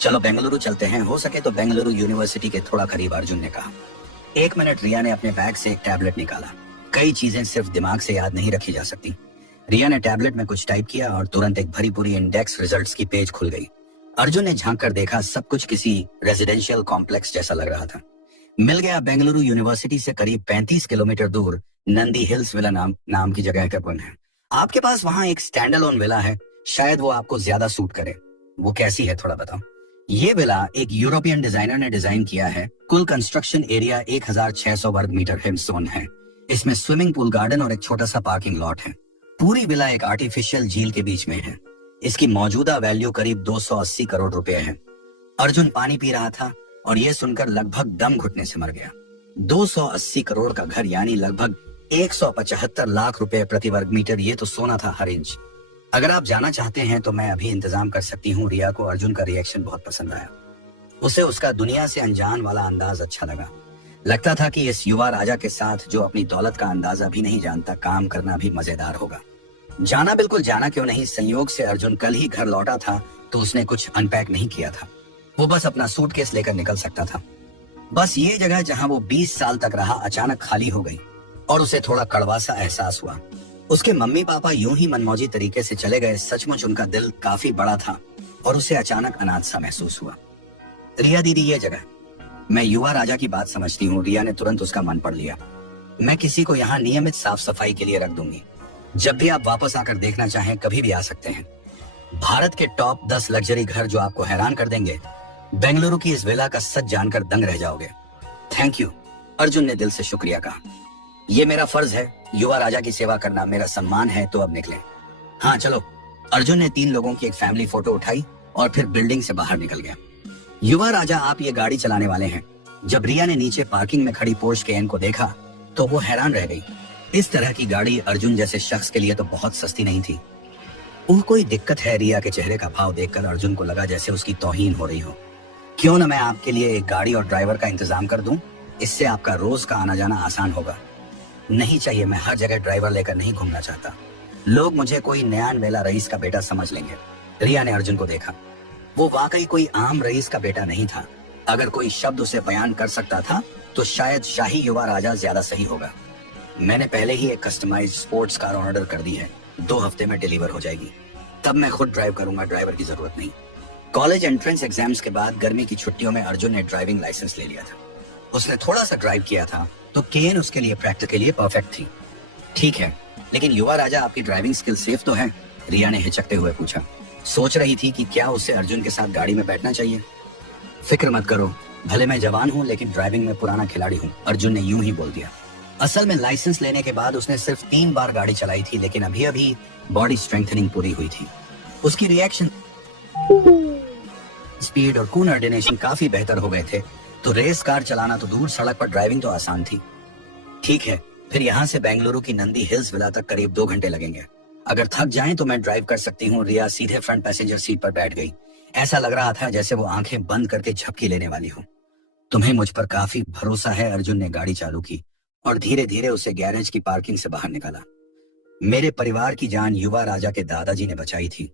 चलो बेंगलुरु चलते हैं, हो सके तो बेंगलुरु यूनिवर्सिटी के थोड़ा करीब, अर्जुन ने कहा। 1 मिनट, रिया ने अपने बैग से एक टैबलेट निकाला। कई चीजें सिर्फ दिमाग से याद नहीं रखी जा सकती। रिया ने टैबलेट में कुछ टाइप किया और तुरंत एक भरी पूरी इंडेक्स रिजल्ट्स की पेज खुल गई। अर्जुन ने झांक कर देखा, सब कुछ किसी रेजिडेंशियल कॉम्प्लेक्स जैसा लग रहा था। मिल गया, बेंगलुरु यूनिवर्सिटी से करीब 35 किलोमीटर दूर नंदी हिल्स विला नाम की जगह का बन है। आपके पास वहाँ एक स्टैंड अलोन विला है, शायद वो आपको ज्यादा सूट करे। वो कैसी है, थोड़ा बताओ। ये विला एक यूरोपियन डिजाइनर ने डिजाइन किया है। कुल कंस्ट्रक्शन एरिया 1600 वर्ग मीटर हिमसोन है। इसमें स्विमिंग पूल, गार्डन और एक छोटा सा पार्किंग लॉट है। पूरी विला एक आर्टिफिशियल झील के बीच में है। इसकी मौजूदा वैल्यू करीब 280 करोड़ रुपए है। अर्जुन पानी पी रहा था और यह सुनकर लगभग दम घुटने से मर गया। 280 करोड़ का घर यानी लगभग 175 लाख रुपए प्रति वर्ग मीटर। ये तो सोना था हर इंच। अगर आप जाना चाहते हैं तो मैं अभी इंतजाम कर सकती हूँ। रिया को अर्जुन का रिएक्शन बहुत पसंद आया। उसे उसका दुनिया से अनजान वाला अंदाज अच्छा लगा। लगता था कि इस युवा राजा के साथ जो अपनी दौलत का अंदाजा भी नहीं जानता, काम करना भी मजेदार होगा। जाना, बिल्कुल जाना क्यों नहीं। संयोग से अर्जुन कल ही घर लौटा था तो उसने कुछ अनपैक नहीं किया था। वो बस अपना सूटकेस लेकर निकल सकता था। बस ये जगह जहाँ वो 20 साल तक रहा अचानक खाली हो गई और उसे थोड़ा कड़वा सा एहसास हुआ। उसके मम्मी पापा यूं ही मनमौजी तरीके से चले गए। सचमुच उनका दिल काफी बड़ा था और उसे अचानक अनाथ सा महसूस हुआ। रिया दीदी, ये जगह, मैं युवा राजा की बात समझती हूँ। रिया ने तुरंत उसका मन पढ़ लिया। मैं किसी को यहाँ नियमित साफ सफाई के लिए रख दूंगी। जब भी आप वापस आकर देखना चाहें कभी भी आ सकते हैं। भारत के टॉप 10 लग्जरी घर जो आपको हैरान कर देंगे। बेंगलुरु की इस विला का सच जानकर दंग रह जाओगे। थैंक यू, अर्जुन ने दिल से शुक्रिया कहा। ये मेरा फर्ज है, युवा राजा की सेवा करना मेरा सम्मान है, तो अब निकलें। हाँ चलो। अर्जुन ने 3 लोगों की एक फैमिली फोटो उठाई और फिर बिल्डिंग से बाहर निकल गया। युवा राजा, आप ये गाड़ी चलाने वाले हैं। जब रिया ने नीचे पार्किंग में खड़ी पोर्श केयन को देखा तो वो हैरान रह गई। इस तरह की गाड़ी अर्जुन जैसे शख्स के लिए तो बहुत सस्ती नहीं थी। कोई दिक्कत है? रिया के चेहरे का भाव देखकर अर्जुन को लगा जैसे उसकी तौहीन हो रही हो। क्यों ना मैं आपके लिए एक गाड़ी और ड्राइवर का इंतजाम कर दूं, इससे आपका रोज का आना जाना आसान होगा। नहीं चाहिए, मैं हर जगह ड्राइवर लेकर नहीं घूमना चाहता। लोग मुझे कोई नया वेला रईस का बेटा समझ लेंगे। रिया ने अर्जुन को देखा। वो वाकई कोई आम रईस का बेटा नहीं था। अगर कोई शब्द उसे बयान कर सकता था तो शायद शाही युवा राजा ज्यादा सही होगा। मैंने पहले ही एक कस्टमाइज्ड स्पोर्ट्स कार ऑर्डर कर दी है, 2 हफ्ते में डिलीवर हो जाएगी। तब मैं खुद ड्राइव करूंगा, ड्राइवर की जरूरत नहीं। कॉलेज एंट्रेंस एग्जाम्स के बाद गर्मी की छुट्टियों में अर्जुन ने ड्राइविंग लाइसेंस ले लिया था। उसने थोड़ा सा ड्राइव किया था तो केन उसके लिए प्रैक्टिकली परफेक्ट थी। ठीक है, लेकिन युवा राजा आपकी ड्राइविंग स्किल सेफ तो है? रिया ने हिचकते हुए पूछा। सोच रही थी कि क्या उसे अर्जुन के साथ गाड़ी में बैठना चाहिए। फिक्र मत करो, भले मैं जवान हूँ लेकिन ड्राइविंग में पुराना खिलाड़ी हूँ, अर्जुन ने यूं ही बोल दिया। असल में लाइसेंस लेने के बाद उसने सिर्फ 3 बार गाड़ी चलाई थी, लेकिन अभी अभी बॉडी स्ट्रेंथनिंग पूरी हुई थी। उसकी रिएक्शन स्पीड और कोऑर्डिनेशन काफी बेहतर हो गए थे, तो रेस कार चलाना तो दूर, सड़क पर ड्राइविंग तो आसान थी। ठीक है, फिर यहाँ से बेंगलुरु की नंदी हिल्स विला तक करीब 2 घंटे लगेंगे। अगर थक जाएं तो मैं ड्राइव कर सकती हूँ। रिया सीधे फ्रंट पैसेंजर सीट पर बैठ गई। ऐसा लग रहा था जैसे वो आंखें बंद करके झपकी लेने वाली हो। तुम्हें मुझ पर काफी भरोसा है, अर्जुन ने गाड़ी चालू की और धीरे धीरे उसे गैरेज की पार्किंग से बाहर निकाला। मेरे परिवार की जान युवा राजा के दादाजी ने बचाई थी।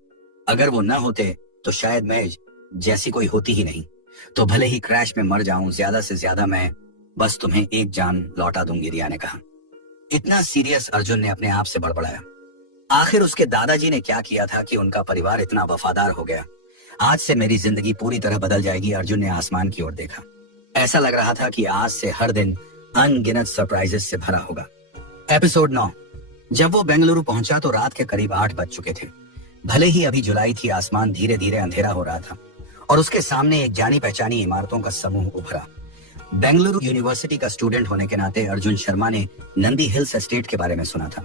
अगर वो न होते तो शायद मैं जैसी कोई होती ही नहीं। तो भले ही क्रैश में मर जाऊं, ज्यादा से ज्यादा मैं बस तुम्हें एक जान लौटा दूंगी, रिया ने कहा। इतना सीरियस अर्जुन ने अपने आप से बड़बड़ाया। आखिर उसके दादाजी ने क्या किया था कि उनका परिवार इतना वफादार हो गया? आज से मेरी जिंदगी पूरी तरह बदल जाएगी, अर्जुन ने आसमान की ओर देखा। ऐसा लग रहा था कि आज से हर दिन अनगिनत सरप्राइजेस से भरा होगा। एपिसोड 9। जब वो बेंगलुरु पहुंचा तो रात के करीब 8 बज चुके थे। भले ही अभी जुलाई थी, आसमान धीरे धीरे अंधेरा हो रहा था और उसके सामने एक जानी पहचानी इमारतों का समूह उभरा। बेंगलुरु यूनिवर्सिटी का स्टूडेंट होने के नाते अर्जुन शर्मा ने नंदी हिल्स एस्टेट के बारे में सुना था।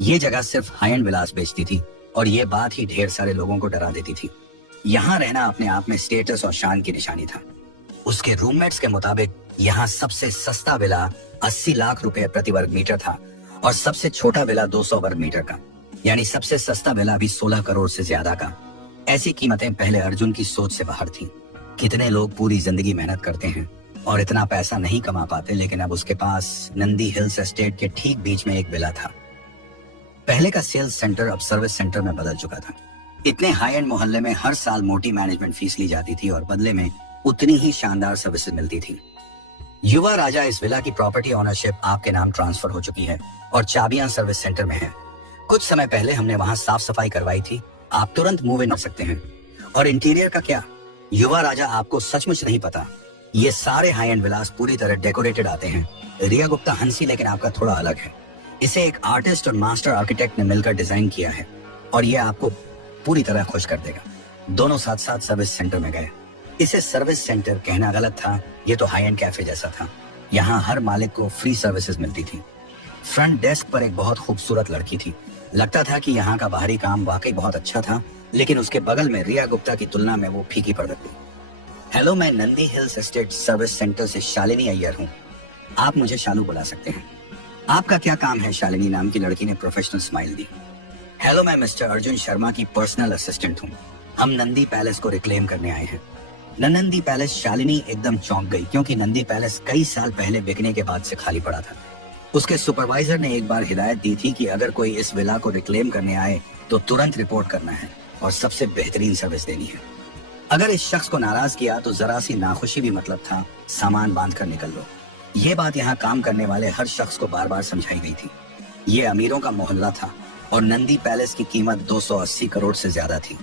ये जगह सिर्फ हाई एंड विलास बेचती थी और ये बात ही ढेर सारे लोगों को डरा देती थी। यहाँ रहना अपने आप में स्टेटस और शान की निशानी था। उसके रूममेट्स के मुताबिक यहाँ सबसे सस्ता विला 80 लाख रुपए प्रति वर्ग मीटर था और सबसे छोटा विला 200 वर्ग मीटर का, यानी सबसे सस्ता विला भी 16 करोड़ से ज्यादा का। ऐसी कीमतें पहले अर्जुन की सोच से बाहर थी। कितने लोग पूरी जिंदगी मेहनत करते हैं और इतना पैसा नहीं कमा पाते, लेकिन अब उसके पास नंदी हिल्स एस्टेट के ठीक बीच में एक विला था। पहले का सेल्स सेंटर अब सर्विस सेंटर में बदल चुका था। इतने हाई एंड मोहल्ले में हर साल मोटी मैनेजमेंट फीस ली जाती थी और बदले में उतनी ही शानदार सर्विसेज मिलती थी। युवा राजा, इस विला की प्रॉपर्टी ऑनरशिप आपके नाम ट्रांसफर हो चुकी है और चाबियां सर्विस सेंटर में है। कुछ समय पहले हमने वहां साफ सफाई करवाई थी, आप तुरंत मूव इन कर सकते हैं। और इंटीरियर का क्या, युवा राजा, आपको सचमुच नहीं पता, ये सारे हाई एंड विलास पूरी तरह डेकोरेटेड आते हैं। रिया गुप्ता हंसी, लेकिन आपका थोड़ा अलग है। इसे एक आर्टिस्ट और मास्टर आर्किटेक्ट ने मिलकर डिजाइन किया है और ये आपको पूरी तरह खुश कर देगा। दोनों साथ साथ सर्विस सेंटर में गए। इसे सर्विस सेंटर कहना गलत था, ये तो हाई एंड कैफे जैसा था। यहाँ हर मालिक को फ्री सर्विसेज मिलती थी। फ्रंट डेस्क पर एक बहुत खूबसूरत लड़की थी। लगता था कि यहाँ का बाहरी काम वाकई बहुत अच्छा था, लेकिन उसके बगल में रिया गुप्ता की तुलना में वो फीकी पड़ गई। हेलो, मैं Nandi hills estate service centre से शालिनी अय्यर हूँ। आप मुझे शालू बुला सकते हैं। आपका क्या काम है? शालिनी नाम की लड़की ने प्रोफेशनल स्माइल दी। हेलो, मैं मिस्टर अर्जुन शर्मा की पर्सनल असिस्टेंट हूँ। हम नंदी पैलेस को रिक्लेम करने आए हैं। नंदी पैलेस, शालिनी एकदम चौंक गई, क्योंकि नंदी पैलेस कई साल पहले बिकने के बाद से खाली पड़ा था। उसके सुपरवाइजर ने एक बार हिदायत दी थी कि अगर कोई इस विला को रिक्लेम करने आए तो तुरंत रिपोर्ट करना है और सबसे बेहतरीन सर्विस देनी है। अगर इस शख्स को नाराज किया तो जरा सी नाखुशी भी मतलब था, सामान बांध कर निकल लो। ये बात यहाँ काम करने वाले हर शख्स को बार बार समझाई गई थी। ये अमीरों का मोहल्ला था और नंदी पैलेस की कीमत 280 करोड़ से ज्यादा थी।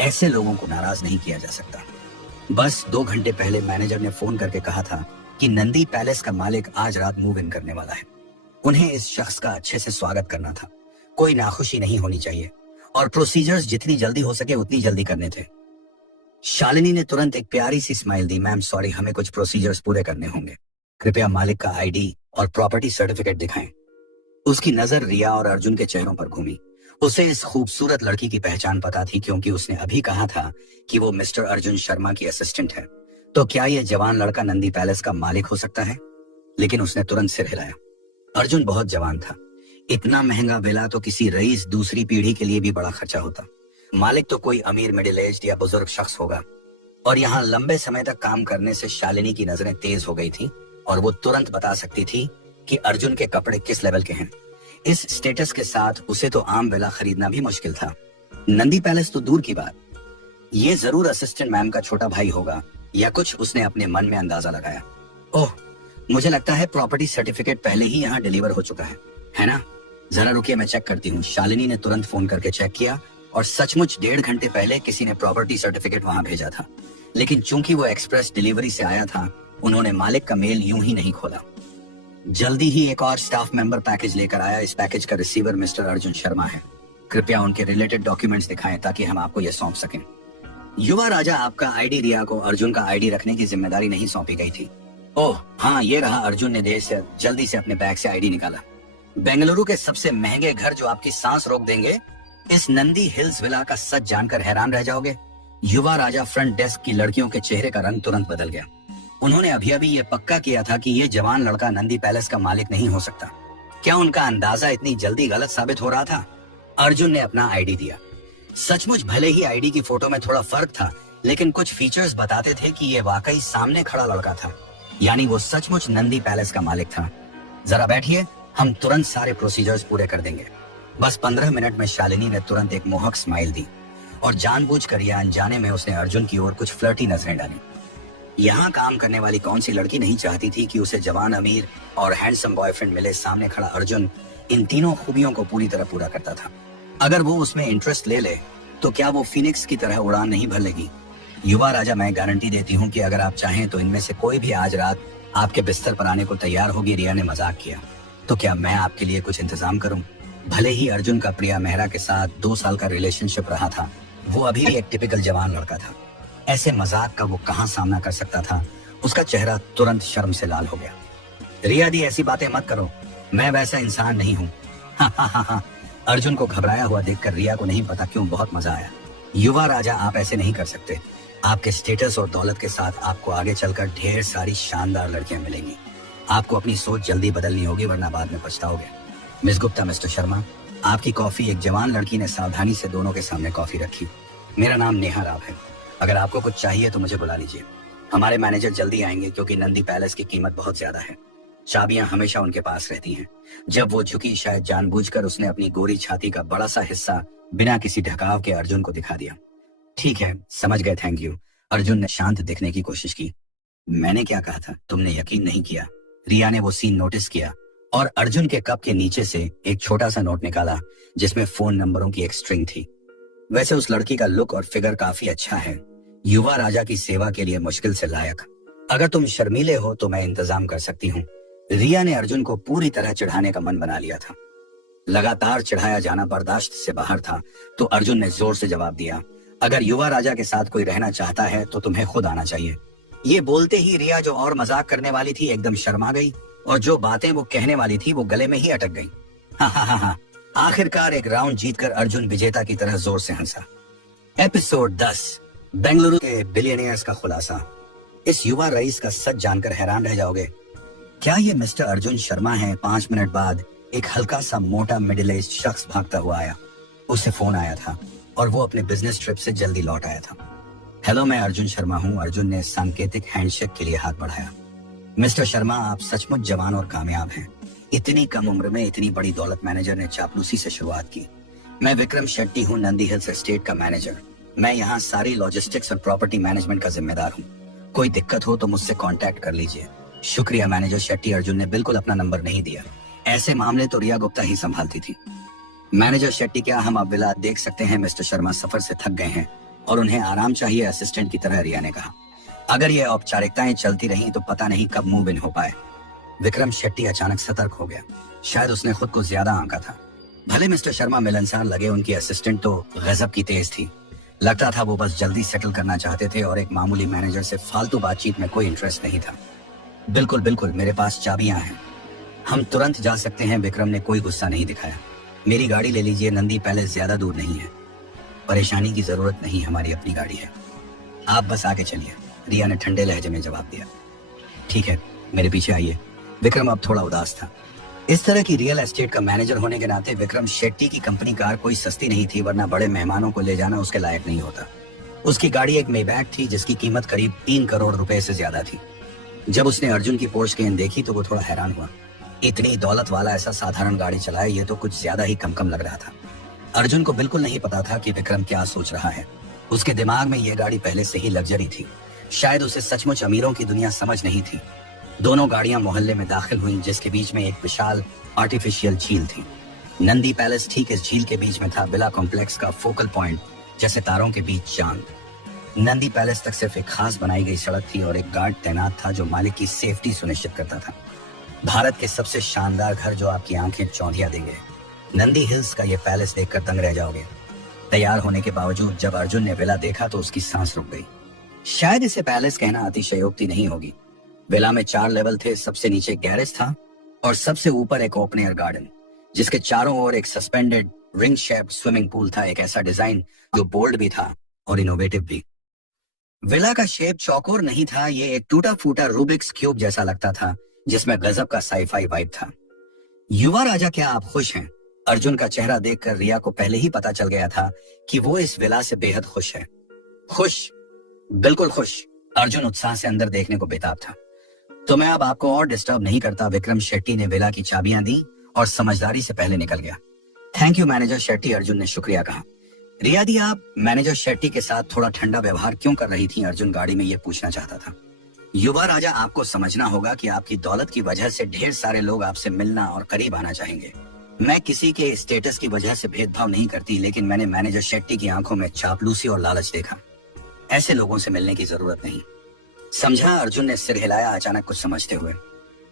ऐसे लोगों को नाराज नहीं किया जा सकता। बस 2 घंटे पहले मैनेजर ने फोन करके कहा था कि नंदी पैलेस का मालिक आज रात मूव इन करने वाला है। उन्हें इस शख्स का अच्छे से स्वागत करना था, कोई नाखुशी नहीं होनी चाहिए और प्रोसीजर्स जितनी जल्दी हो सके उतनी जल्दी करने थे। शालिनी ने तुरंत एक प्यारी सी स्माइल दी। मैम सॉरी, हमें कुछ प्रोसीजर्स पूरे करने होंगे। कृपया मालिक का आईडी और प्रॉपर्टी सर्टिफिकेट दिखाएं। उसकी नजर रिया और अर्जुन के चेहरों पर घूमी। उसे इस खूबसूरत लड़की की पहचान पता थी, क्योंकि उसने अभी कहा था कि वो मिस्टर अर्जुन शर्मा की असिस्टेंट है। तो क्या यह जवान लड़का नंदी पैलेस का मालिक हो सकता है? लेकिन उसने तुरंत सिर हिलाया। अर्जुन बहुत जवान था। इतना महंगा विला तो किसी रईस दूसरी पीढ़ी के लिए भी बड़ा खर्चा होता। मालिक तो कोई अमीर मिडिल एज्ड या बुजुर्ग शख्स होगा। और यहाँ लंबे समय तक काम करने से शालिनी की नजरें तेज हो गई थी और वो तुरंत बता सकती थी कि अर्जुन के कपड़े किस लेवल के हैं। इस स्टेटस के साथ उसे तो आम विला खरीदना भी मुश्किल था, नंदी पैलेस तो दूर की बात। ये जरूर असिस्टेंट मैम का छोटा भाई होगा या कुछ उसने अपने मन में अंदाजा लगाया। ओह, मुझे लगता है प्रॉपर्टी सर्टिफिकेट पहले ही यहाँ डिलीवर हो चुका है ना? जरा रुकिए, मैं चेक करती हूँ। शालिनी ने तुरंत फोन करके चेक किया और सचमुच 1.5 घंटे पहले किसी ने प्रॉपर्टी सर्टिफिकेट वहाँ भेजा था। लेकिन चूंकि वो एक्सप्रेस डिलीवरी से आया था, उन्होंने मालिक का मेल यूं ही नहीं खोला। जल्दी ही एक और स्टाफ मेंबर पैकेज लेकर आया। इस पैकेज का रिसीवर मिस्टर अर्जुन शर्मा है। कृपया उनके रिलेटेड डॉक्यूमेंट्स दिखाएं ताकि हम आपको यह सौंप सकें। युवा राजा, आपका आईडी रिया को अर्जुन का आईडी रखने की जिम्मेदारी नहीं सौंपी गई थी। ओह हाँ, ये रहा। अर्जुन ने देर से जल्दी से अपने बैग से आईडी निकाला। बेंगलुरु के सबसे महंगे घर जो आपकी सांस रोक देंगे, इस नंदी हिल्स विला का सच जानकर हैरान रह जाओगे। युवा राजा फ्रंट डेस्क की लड़कियों के चेहरे का रंग तुरंत बदल गया। उन्होंने अभी अभी ये पक्का किया था कि ये जवान लड़का नंदी पैलेस का मालिक नहीं हो सकता। क्या उनका अंदाजा इतनी जल्दी गलत साबित हो रहा था? अर्जुन ने अपना आईडी दिया। सचमुच भले ही आईडी की फोटो में थोड़ा फर्क था, लेकिन कुछ फीचर्स बताते थे कि ये वाकई सामने खड़ा लड़का था, यानी वो सचमुच नंदी पैलेस का मालिक था। जरा बैठिए, हम तुरंत सारे प्रोसीजर्स पूरे कर देंगे। बस 15 मिनट में शालिनी ने तुरंत एक मोहक स्माइल दी और जानबूझकर या अनजाने में उसने अर्जुन की ओर कुछ फ्लर्टी नजरें डाली। यहाँ काम करने वाली कौन सी लड़की नहीं चाहती थी कि उसे जवान, अमीर और हैंडसम बॉयफ्रेंड मिले। सामने खड़ा अर्जुन इन तीनों खूबियों को पूरी तरह पूरा करता था। अगर वो उसमें इंटरेस्ट ले ले तो क्या वो फिनिक्स की तरह उड़ान नहीं भर लेगी? युवा राजा, मैं गारंटी देती हूँ कि अगर आप चाहें तो इनमें से कोई भी आज रात आपके बिस्तर पर आने को तैयार होगी। रिया ने मजाक किया। तो क्या मैं आपके लिए कुछ इंतजाम करूं? भले ही अर्जुन का प्रिया मेहरा के साथ 2 साल का रिलेशनशिप रहा था, वो अभी भी एक टिपिकल जवान लड़का था। ऐसे मजाक का वो कहाँ सामना कर सकता था? उसका चेहरा तुरंत शर्म से लाल हो गया। रिया दी, ऐसी बातें मत करो, मैं वैसा इंसान नहीं हूँ। अर्जुन को घबराया हुआ देखकर रिया को नहीं पता क्यों बहुत मजा आया। युवा राजा, आप ऐसे नहीं कर सकते। आपके स्टेटस और दौलत के साथ आपको आगे चलकर ढेर सारी शानदार लड़कियां मिलेंगी। आपको अपनी सोच जल्दी बदलनी होगी, वरना बाद में पछताओगे। मिस गुप्ता, मिस्टर शर्मा, आपकी कॉफी। एक जवान लड़की ने सावधानी से दोनों के सामने कॉफी रखी। मेरा नाम नेहा राव है। अगर आपको कुछ चाहिए तो मुझे बुला लीजिए। हमारे मैनेजर जल्दी आएंगे क्योंकि नंदी पैलेस की कीमत बहुत ज्यादा है। चाबियां हमेशा उनके पास रहती हैं। जब वो झुकी, शायद जानबूझकर उसने अपनी गोरी छाती का बड़ा सा हिस्सा बिना किसी ढकाव के अर्जुन को दिखा दिया। ठीक है, समझ गए, थैंक यू। अर्जुन ने शांत दिखने की कोशिश की। मैंने क्या कहा था? तुमने यकीन नहीं किया। रिया ने वो सीन नोटिस किया और अर्जुन के कप के नीचे से एक छोटा सा नोट निकाला जिसमें फोन नंबरों की एक स्ट्रिंग थी। वैसे उस लड़की का लुक और फिगर काफी अच्छा है। युवा राजा की सेवा के लिए मुश्किल से लायक। अगर तुम शर्मीले हो तो मैं इंतजाम कर सकती हूँ। रिया ने अर्जुन को पूरी तरह चिढ़ाने का मन बना लिया था। लगातार चिढ़ाया जाना बर्दाश्त से बाहर था, तो अर्जुन ने जोर से जवाब दिया, अगर युवा राजा के साथ कोई रहना चाहता है तो तुम्हें खुद आना चाहिए। ये बोलते ही रिया, जो और मजाक करने वाली थी, एकदम शर्मा गई और जो बातें वो कहने वाली थी वो गले में ही अटक गई। हाँ। आखिरकार एक राउंड जीतकर अर्जुन विजेता की तरह जोर से हंसा। एपिसोड 10, बेंगलुरु के बिलियनियर्स का खुलासा। इस युवा रईस का सच जानकर हैरान रह जाओगे। क्या ये मिस्टर अर्जुन शर्मा है? 5 मिनट बाद एक हल्का सा मोटा मिडिल एज शख्स भागता हुआ आया। उसे फोन आया था और वो अपने बिजनेस ट्रिप से जल्दी लौट आया था। हेलो, मैं अर्जुन शर्मा हूँ। अर्जुन ने सांकेतिक हैंडशेक के लिए हाथ बढ़ाया। मिस्टर शर्मा, आप सचमुच जवान और कामयाब हैं। इतनी कम उम्र में इतनी बड़ी दौलत। मैनेजर ने चापलूसी से शुरुआत की। मैं विक्रम शेट्टी हूँ, नंदी हिल्स एस्टेट का मैनेजर। मैं यहाँ सारी लॉजिस्टिक्स और प्रॉपर्टी मैनेजमेंट का जिम्मेदार हूँ। कोई दिक्कत हो तो मुझसे कांटेक्ट कर लीजिए। शुक्रिया मैनेजर शेट्टी। अर्जुन ने बिल्कुल अपना नंबर नहीं दिया। ऐसे मामले तो रिया गुप्ता ही संभालती थी। मैनेजर शेट्टी, क्या हम अब विला देख सकते हैं? मिस्टर शर्मा सफर से थक गए हैं और उन्हें आराम चाहिए, असिस्टेंट की तरह रिया ने कहा। अगर ये औपचारिकताएं चलती रहीं तो पता नहीं कब मूव इन हो पाए। विक्रम शेट्टी अचानक सतर्क हो गया। शायद उसने खुद को ज्यादा आंका था। भले मिस्टर शर्मा मिलनसार लगे, उनकी असिस्टेंट तो गजब की तेज थी। लगता था वो बस जल्दी सेटल करना चाहते थे और एक मामूली मैनेजर से फालतू बातचीत में कोई इंटरेस्ट नहीं था। बिल्कुल, मेरे पास चाबियां हैं, हम तुरंत जा सकते हैं। विक्रम ने कोई गुस्सा नहीं दिखाया। मेरी गाड़ी ले लीजिए, नंदी पैलेस ज्यादा दूर नहीं है। परेशानी की जरूरत नहीं, हमारी अपनी गाड़ी है, आप बस आगे चलिए। रिया ने ठंडे लहजे में जवाब दिया। ठीक है, मेरे पीछे आइए। विक्रम अब थोड़ा उदास था। इस तरह की रियल एस्टेट का मैनेजर होने के नाते विक्रम शेट्टी की कंपनी कार कोई सस्ती नहीं थी, वरना बड़े मेहमानों को ले जाना उसके लायक नहीं होता। उसकी गाड़ी एक मेबैक थी जिसकी कीमत करीब 3 करोड़ रुपए से ज्यादा थी। जब उसने अर्जुन की पोर्श कैन देखी तो वो थोड़ा हैरान हुआ। इतनी दौलत वाला ऐसा साधारण गाड़ी चलाए, ये तो कुछ ज्यादा ही कम लग रहा था। अर्जुन को बिल्कुल नहीं पता था कि विक्रम क्या सोच रहा है। उसके दिमाग में यह गाड़ी पहले से ही लग्जरी थी। शायद उसे सचमुच अमीरों की दुनिया समझ नहीं थी। दोनों गाड़ियां मोहल्ले में दाखिल हुईं, जिसके बीच में एक विशाल आर्टिफिशियल झील थी। नंदी पैलेस ठीक इस झील के बीच में था, बिला कॉम्प्लेक्स का फोकल पॉइंट, जैसे तारों के बीच चांद। नंदी पैलेस तक सिर्फ एक खास बनाई गई सड़क थी और एक गार्ड तैनात था जो मालिक की सेफ्टी सुनिश्चित करता था। भारत के सबसे शानदार घर जो आपकी आंखें चौंधिया देंगे। नंदी हिल्स का यह पैलेस देखकर दंग रह जाओगे। तैयार होने के बावजूद जब अर्जुन ने विला देखा तो उसकी सांस रुक गई। शायद इसे पैलेस कहना अतिशयोक्ति नहीं होगी। विला में 4 लेवल थे। सबसे नीचे गैरेज था और सबसे ऊपर एक ओपन एयर गार्डन, जिसके चारों ओर एक suspended ring shaped swimming pool था। एक ऐसा डिजाइन जो बोल्ड भी था और इनोवेटिव भी। विला का शेप चौकोर नहीं था, ये एक टूटा फूटा रूबिक्स क्यूब जैसा लगता था, जिसमें गजब का साईफाई वाइब था। युवा राजा, क्या आप खुश हैं? अर्जुन का चेहरा देखकर रिया को पहले ही पता चल गया था कि वो इस विला से बेहद खुश है। खुश, बिल्कुल खुश। अर्जुन उत्साह से अंदर देखने को बेताब था। तो मैं अब आपको और डिस्टर्ब नहीं करता। विक्रम शेट्टी ने विला की चाबियां दी और समझदारी से पहले निकल गया। Thank you manager Shetty, Arjun ने शुक्रिया कहा। रिया दी, आप मैनेजर शेट्टी के साथ थोड़ा ठंडा व्यवहार क्यों कर रही थी? अर्जुन गाड़ी में ये पूछना चाहता था। युवा राजा, आपको समझना होगा कि आपकी दौलत की वजह से ढेर सारे लोग आपसे मिलना और करीब आना चाहेंगे। मैं किसी के स्टेटस की वजह से भेदभाव नहीं करती, लेकिन मैंने मैनेजर शेट्टी की आंखों में चापलूसी और लालच देखा। ऐसे लोगों से मिलने की जरूरत नहीं, समझा? अर्जुन ने सिर हिलाया, अचानक कुछ समझते हुए।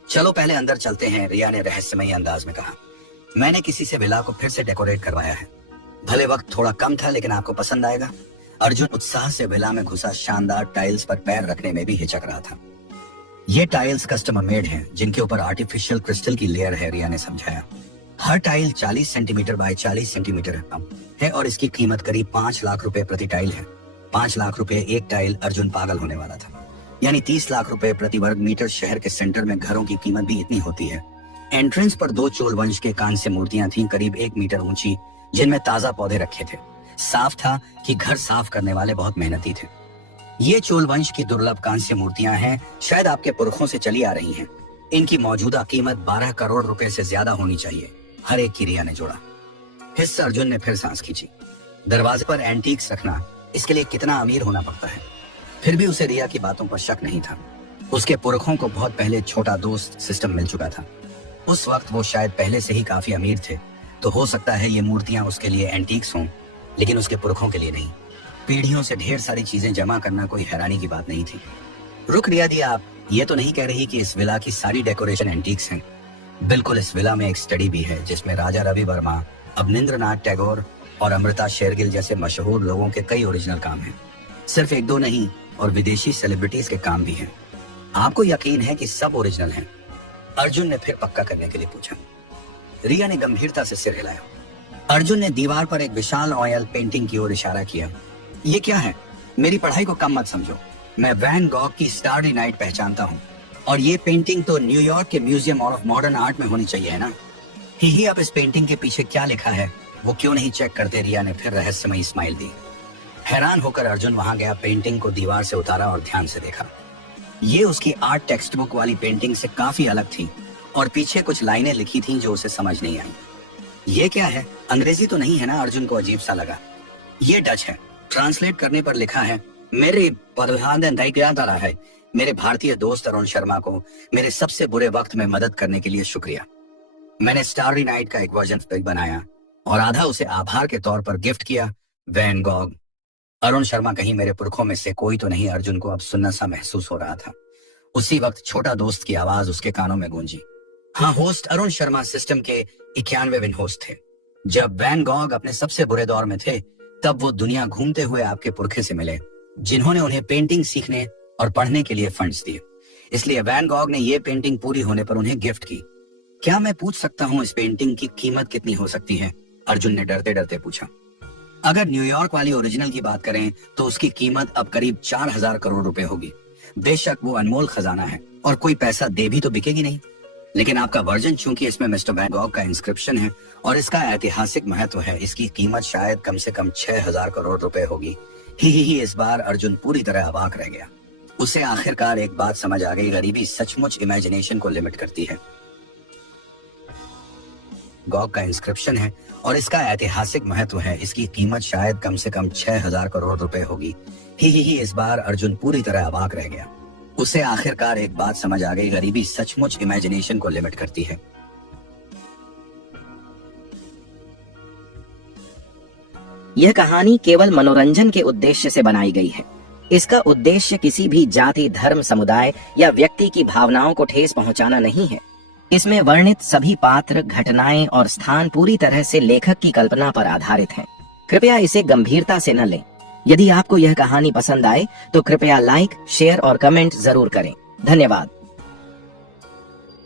चलो पहले अंदर चलते हैं, रिया ने रहस्यमयी अंदाज में कहा। मैंने किसी से विला को फिर से डेकोरेट करवाया है। भले वक्त थोड़ा कम था, लेकिन आपको पसंद आएगा। अर्जुन उत्साह से विला में घुसा। शानदार टाइल्स पर पैर रखने में भी हिचक रहा था। ये टाइल्स कस्टमर मेड हैं, जिनके ऊपर आर्टिफिशियल क्रिस्टल की लेयर है, रिया ने समझाया। हर टाइल 40 सेंटीमीटर बाय 40 सेंटीमीटर है और इसकी कीमत करीब 5 लाख रुपए प्रति टाइल है। 5 लाख रुपए एक टाइल। अर्जुन पागल होने वाला था। यानी 30 लाख रुपए प्रति वर्ग मीटर। शहर के सेंटर में घरों की कीमत भी इतनी होती है। एंट्रेंस पर 2 चोल वंश के कांस्य मूर्तियां थीं, करीब 1 मीटर ऊंची, जिनमें ताजा पौधे रखे थे। साफ था कि घर साफ करने वाले बहुत मेहनती थे। ये चोल वंश की दुर्लभ कांस्य मूर्तियां हैं, शायद आपके पुरखों से चली आ रही हैं। इनकी मौजूदा कीमत 12 करोड़ रुपए से ज्यादा होनी चाहिए। हर एक की, रिया ने जोड़ा। हिस्सा अर्जुन ने फिर सांस खींची। दरवाजे पर एंटीक्स रखना, इसके लिए कितना अमीर होना पड़ता है। फिर भी उसे रिया की बातों पर शक नहीं था। उसके पुरखों को बहुत पहले छोटा दोस्त सिस्टम मिल चुका था। उस वक्त वो शायद पहले से ही काफी अमीर थे, तो हो सकता है ये मूर्तियां उसके लिए एंटीक्स हों, लेकिन उसके पुरखों के लिए नहीं। पीढ़ियों से ढेर सारी चीजें जमा करना कोई हैरानी की बात नहीं थी। रुक रिया दी, आप ये तो नहीं कह रही कि इस विला की सारी डेकोरेशन एंटीक्स हैं? बिल्कुल। इस विला में एक स्टडी भी है, जिसमें राजा रवि वर्मा, अवनिंद्रनाथ टैगोर और अमृता शेरगिल जैसे मशहूर लोगों के कई ओरिजिनल काम हैं। सिर्फ 1-2 नहीं, और विदेशी सेलिब्रिटीज के काम भी हैं। आपको यकीन है कि सब ओरिजिनल हैं? अर्जुन ने फिर पक्का करने के लिए पूछा। रिया ने गंभीरता से सिर हिलाया। अर्जुन ने दीवार पर एक विशाल ऑयल पेंटिंग की ओर इशारा किया। ये क्या है? मेरी पढ़ाई को कम मत समझो। मैं वैन गॉग की स्टाररी नाइट पहचानता हूँ, और ये पेंटिंग तो न्यूयॉर्क के म्यूजियम ऑफ मॉडर्न आर्ट में होनी चाहिए, है ना? ही अब इस पेंटिंग के पीछे क्या लिखा है वो क्यों नहीं चेक करते? रिया ने फिर रहस्यमयी स्माइल दी। हैरान होकर अर्जुन वहां गया, पेंटिंग को दीवार से उतारा और ध्यान से देखा। ये उसकी आर्ट टेक्स्ट बुक वाली पेंटिंग से काफी अलग थी, और पीछे कुछ लाइनें लिखी थीं जो उसे समझ नहीं आई। ये क्या है? अंग्रेजी तो नहीं है ना? अर्जुन को अजीब सा लगा। ये डच है। ट्रांसलेट करने पर लिखा है, मेरे है मेरे भारतीय दोस्त अरुण शर्मा को मेरे सबसे बुरे वक्त में मदद करने के लिए शुक्रिया। मैंने स्टाररी नाइट का एक वर्जन बनाया और आधा उसे आभार के तौर पर गिफ्ट किया। Van Gogh. अरुण शर्मा कहीं मेरे पुरखों में से कोई तो नहीं? अर्जुन को अब सुन्ना सा महसूस हो रहा था। उसी वक्त छोटा दोस्त की आवाज उसके कानों में गूंजी। हाँ, होस्ट अरुण शर्मा सिस्टम के 91वें होस्ट थे। जब वैन गॉग अपने सबसे बुरे दौर में थे, तब वो दुनिया घूमते हुए आपके पुरखे से मिले, जिन्होंने उन्हें पेंटिंग सीखने और पढ़ने के लिए फंड्स दिए। इसलिए वैन गॉग ने ये पेंटिंग पूरी होने पर उन्हें गिफ्ट की। क्या मैं पूछ सकता हूँ इस पेंटिंग की कीमत कितनी हो सकती है? अर्जुन ने डरते डरते पूछा। अगर न्यूयॉर्क वाली ओरिजिनल की बात करें तो उसकी कीमत अब करीब 4000 करोड़ रुपए होगी। बेशक वो अनमोल खजाना है और कोई पैसा दे भी तो बिकेगी नहीं, लेकिन आपका वर्जन चूंकि इसमें मिस्टर वैन गॉग का इंस्क्रिप्शन है और इसका ऐतिहासिक महत्व है, इसकी कीमत शायद कम से कम 6000 करोड़ रुपए होगी। ही इस बार अर्जुन पूरी तरह अवाक रह गया। उसे आखिरकार एक बात समझ आ गई, गरीबी सचमुच इमेजिनेशन को लिमिट करती है। गॉग का इंस्क्रिप्शन है और इसका ऐतिहासिक महत्व है। इसकी कीमत शायद कम से कम 6,000 करोड़ रुपए होगी। ही इस बार अर्जुन पूरी तरह अवाक रह गया। उसे आखिरकार एक बात समझ आ गई, गरीबी सचमुच इमेजिनेशन को लिमिट करती है। यह कहानी केवल मनोरंजन के उद्देश्य से बनाई गई है। इसका उद्देश्य किसी भी जाति, धर्म, समुदाय या व्यक्ति की भावनाओं को ठेस पहुंचाना नहीं है। इसमें वर्णित सभी पात्र, घटनाएं और स्थान पूरी तरह से लेखक की कल्पना पर आधारित हैं। कृपया इसे गंभीरता से न लें। यदि आपको यह कहानी पसंद आए तो कृपया लाइक, शेयर और कमेंट जरूर करें। धन्यवाद।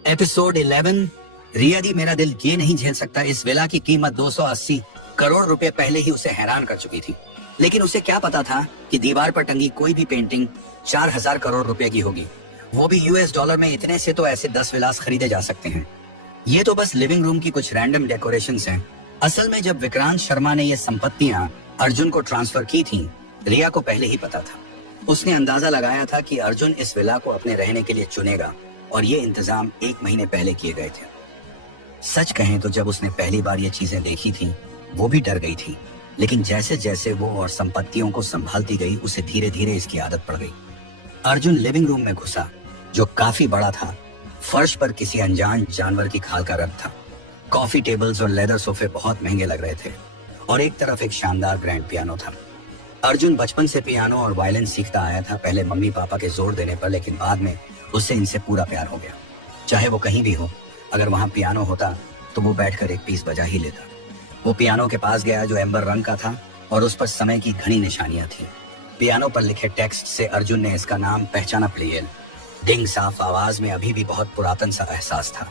एपिसोड 11। रिया दी मेरा दिल ये नहीं झेल सकता। इस विला की कीमत 280 करोड़ रुपए पहले ही उसे हैरान कर चुकी थी, लेकिन उसे क्या पता था कि दीवार पर टंगी कोई भी पेंटिंग 4,000 करोड़ रुपए की होगी, वो भी यूएस डॉलर में। इतने से तो ऐसे 10 विलास खरीदे जा सकते हैं। ये तो बस लिविंग रूम की कुछ रैंडम डेकोरेशंस हैं। असल में जब विक्रांत शर्मा ने ये संपत्तियां अर्जुन को ट्रांसफर की थी, रिया को पहले ही पता था। उसने अंदाजा लगाया था कि अर्जुन इस विला को अपने रहने के लिए चुनेगा और ये इंतजाम 1 महीने पहले किए गए थे। सच कहें तो जब उसने पहली बार ये चीजें देखी थी, वो भी डर गई थी, लेकिन जैसे जैसे वो और संपत्तियों को संभालती गई, उसे धीरे धीरे इसकी आदत पड़ गई। अर्जुन लिविंग रूम में घुसा, जो काफी बड़ा था। फर्श पर किसी अनजान जानवर की खाल का रंग था। कॉफी टेबल्स और लेदर सोफे बहुत महंगे लग रहे थे और एक तरफ एक शानदार ग्रैंड पियानो था। अर्जुन बचपन से पियानो और वायलिन सीखता आया था, पहले मम्मी पापा के जोर देने पर, लेकिन बाद में उससे इनसे पूरा प्यार हो गया। चाहे वो कहीं भी हो, अगर वहां पियानो होता तो वो बैठकर एक पीस बजा ही लेता। वो पियानो के पास गया जो एम्बर रंग का था और उस पर समय की घनी निशानियां थी। पियानो पर लिखे टेक्स्ट से अर्जुन ने इसका नाम पहचाना, प्लेयल। डिंग साफ आवाज में अभी भी बहुत पुरातन सा एहसास था।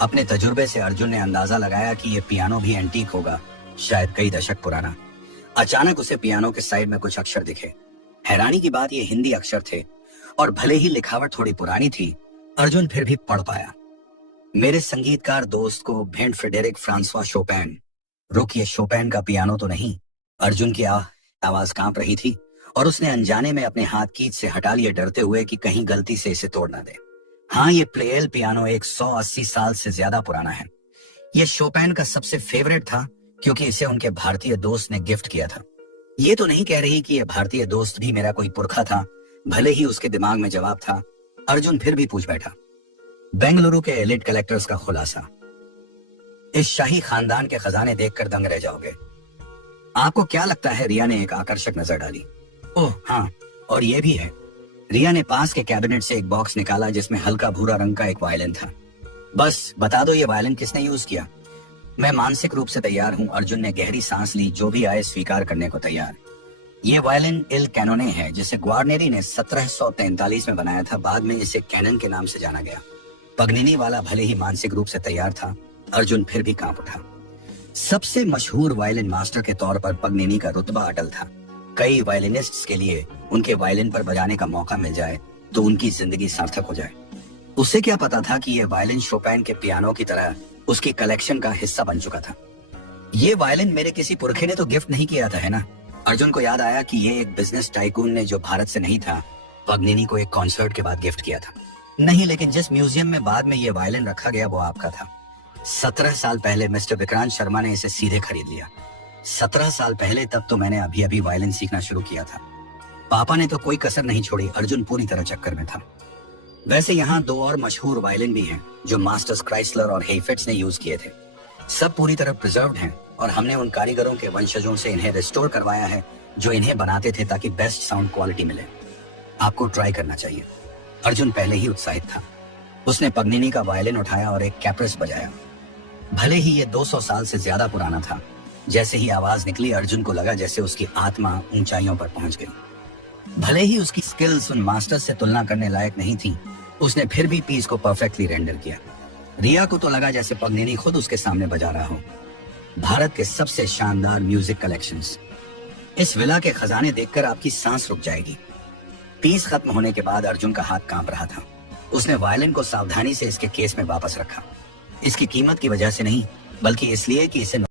अपने तजुर्बे से अर्जुन ने अंदाजा लगाया कि ये पियानो भी एंटीक होगा, शायद कई दशक पुराना। अचानक उसे पियानो के साइड में कुछ अक्षर दिखे। हैरानी की बात ये हिंदी अक्षर थे और भले ही लिखावट थोड़ी पुरानी थी, अर्जुन फिर भी पढ़ पाया। मेरे संगीतकार दोस्त को भेंट फ्रेडरिक फ्रांसवा शोपैन। रुक, ये शोपैन का पियानो तो नहीं। अर्जुन की आवाज कांप रही थी और उसने अनजाने में अपने हाथ कीज से हटा लिए, डरते हुए कि कहीं गलती से इसे तोड़ ना दे। हाँ, ये प्लेयल पियानो 180 साल से ज्यादा पुराना है। ये शोपैन का सबसे फेवरेट था क्योंकि इसे उनके भारतीय दोस्त ने गिफ्ट किया था। ये तो नहीं कह रही कि ये भारतीय दोस्त भी मेरा कोई पुरखा था, भले ही उसके दिमाग में जवाब था। अर्जुन फिर भी पूछ बैठा। बेंगलुरु के एलिट कलेक्टर्स का खुलासा। इस शाही खानदान के खजाने देखकर दंग रह जाओगे। आपको क्या लगता है? रिया ने एक आकर्षक नजर डाली। ओह हाँ, और ये भी है। रिया ने पास के कैबिनेट से एक बॉक्स निकाला जिसमें हल्का भूरा रंग का एक वायलिन था। बस बता दो, ये वायलिन किसने यूज किया? मैं मानसिक रूप से तैयार हूँ। अर्जुन ने गहरी सांस ली, जो भी आए स्वीकार करने को तैयार। ये वायलिन इल कैनोने है, जिसे ग्वार्नेरी ने 1743 में बनाया था। बाद में इसे कैनन के नाम से जाना गया। पगनिनी वाला भले ही मानसिक रूप से तैयार था, अर्जुन फिर भी कांप उठा। सबसे मशहूर वायलिन मास्टर के तौर पर पगनिनी का रुतबा अटल था। कई वायलिनिस्ट्स के लिए उनके वायलिन पर बजाने का मौका मिल जाए तो उनकी जिंदगी सार्थक हो जाए। उसे क्या पता था कि यह वायलिन शोपैन के पियानो की तरह उसकी कलेक्शन का हिस्सा बन चुका था। ये वायलिन मेरे किसी पुरखे ने तो गिफ्ट नहीं किया था, है ना? अर्जुन को याद आया कि ये एक बिजनेस टाइकून ने, जो भारत से नहीं था, पगनिनी को एक कॉन्सर्ट के बाद गिफ्ट किया था। नहीं, लेकिन जिस म्यूजियम में बाद में ये वायलिन रखा गया वो आपका था। 17 साल पहले मिस्टर विक्रांत शर्मा ने इसे सीधे खरीद लिया। 17 साल पहले, तब तो मैंने अभी अभी वायलिन सीखना शुरू किया था। पापा ने तो कोई कसर नहीं छोड़ी। अर्जुन पूरी तरह चक्कर में था। वैसे यहाँ 2 और मशहूर वायलिन भी हैं जो मास्टर्स क्राइसलर और हेफेट्स ने यूज किए थे। सब पूरी तरह प्रिजर्व्ड हैं और हमने उन कारीगरों के वंशजों से इन्हें रिस्टोर करवाया है जो इन्हें बनाते थे, ताकि बेस्ट साउंड क्वालिटी मिले। आपको ट्राई करना चाहिए। अर्जुन पहले ही उत्साहित था। उसने पगनिनी का वायलिन उठाया और एक कैप्रेस बजाया। भले ही ये 200 साल से ज्यादा पुराना था, जैसे ही आवाज निकली अर्जुन को लगा जैसे उसकी आत्मा ऊंचाइयों पर पहुंच गई। भले ही उसकी स्किल्स उन मास्टर्स से तुलना करने लायक नहीं थी, उसने फिर भी पीस को परफेक्टली रेंडर किया। रिया को तो लगा जैसे पगनिनी खुद उसके सामने बजा रहा हो। भारत के सबसे शानदार म्यूजिक कलेक्शंस। इस विला के खजाने देखकर आपकी सांस रुक जाएगी। पीस खत्म होने के बाद अर्जुन का हाथ कांप रहा था। उसने वायलिन को सावधानी से इसके केस में वापस रखा। इसकी कीमत की वजह से नहीं, बल्कि इसलिए कि इसे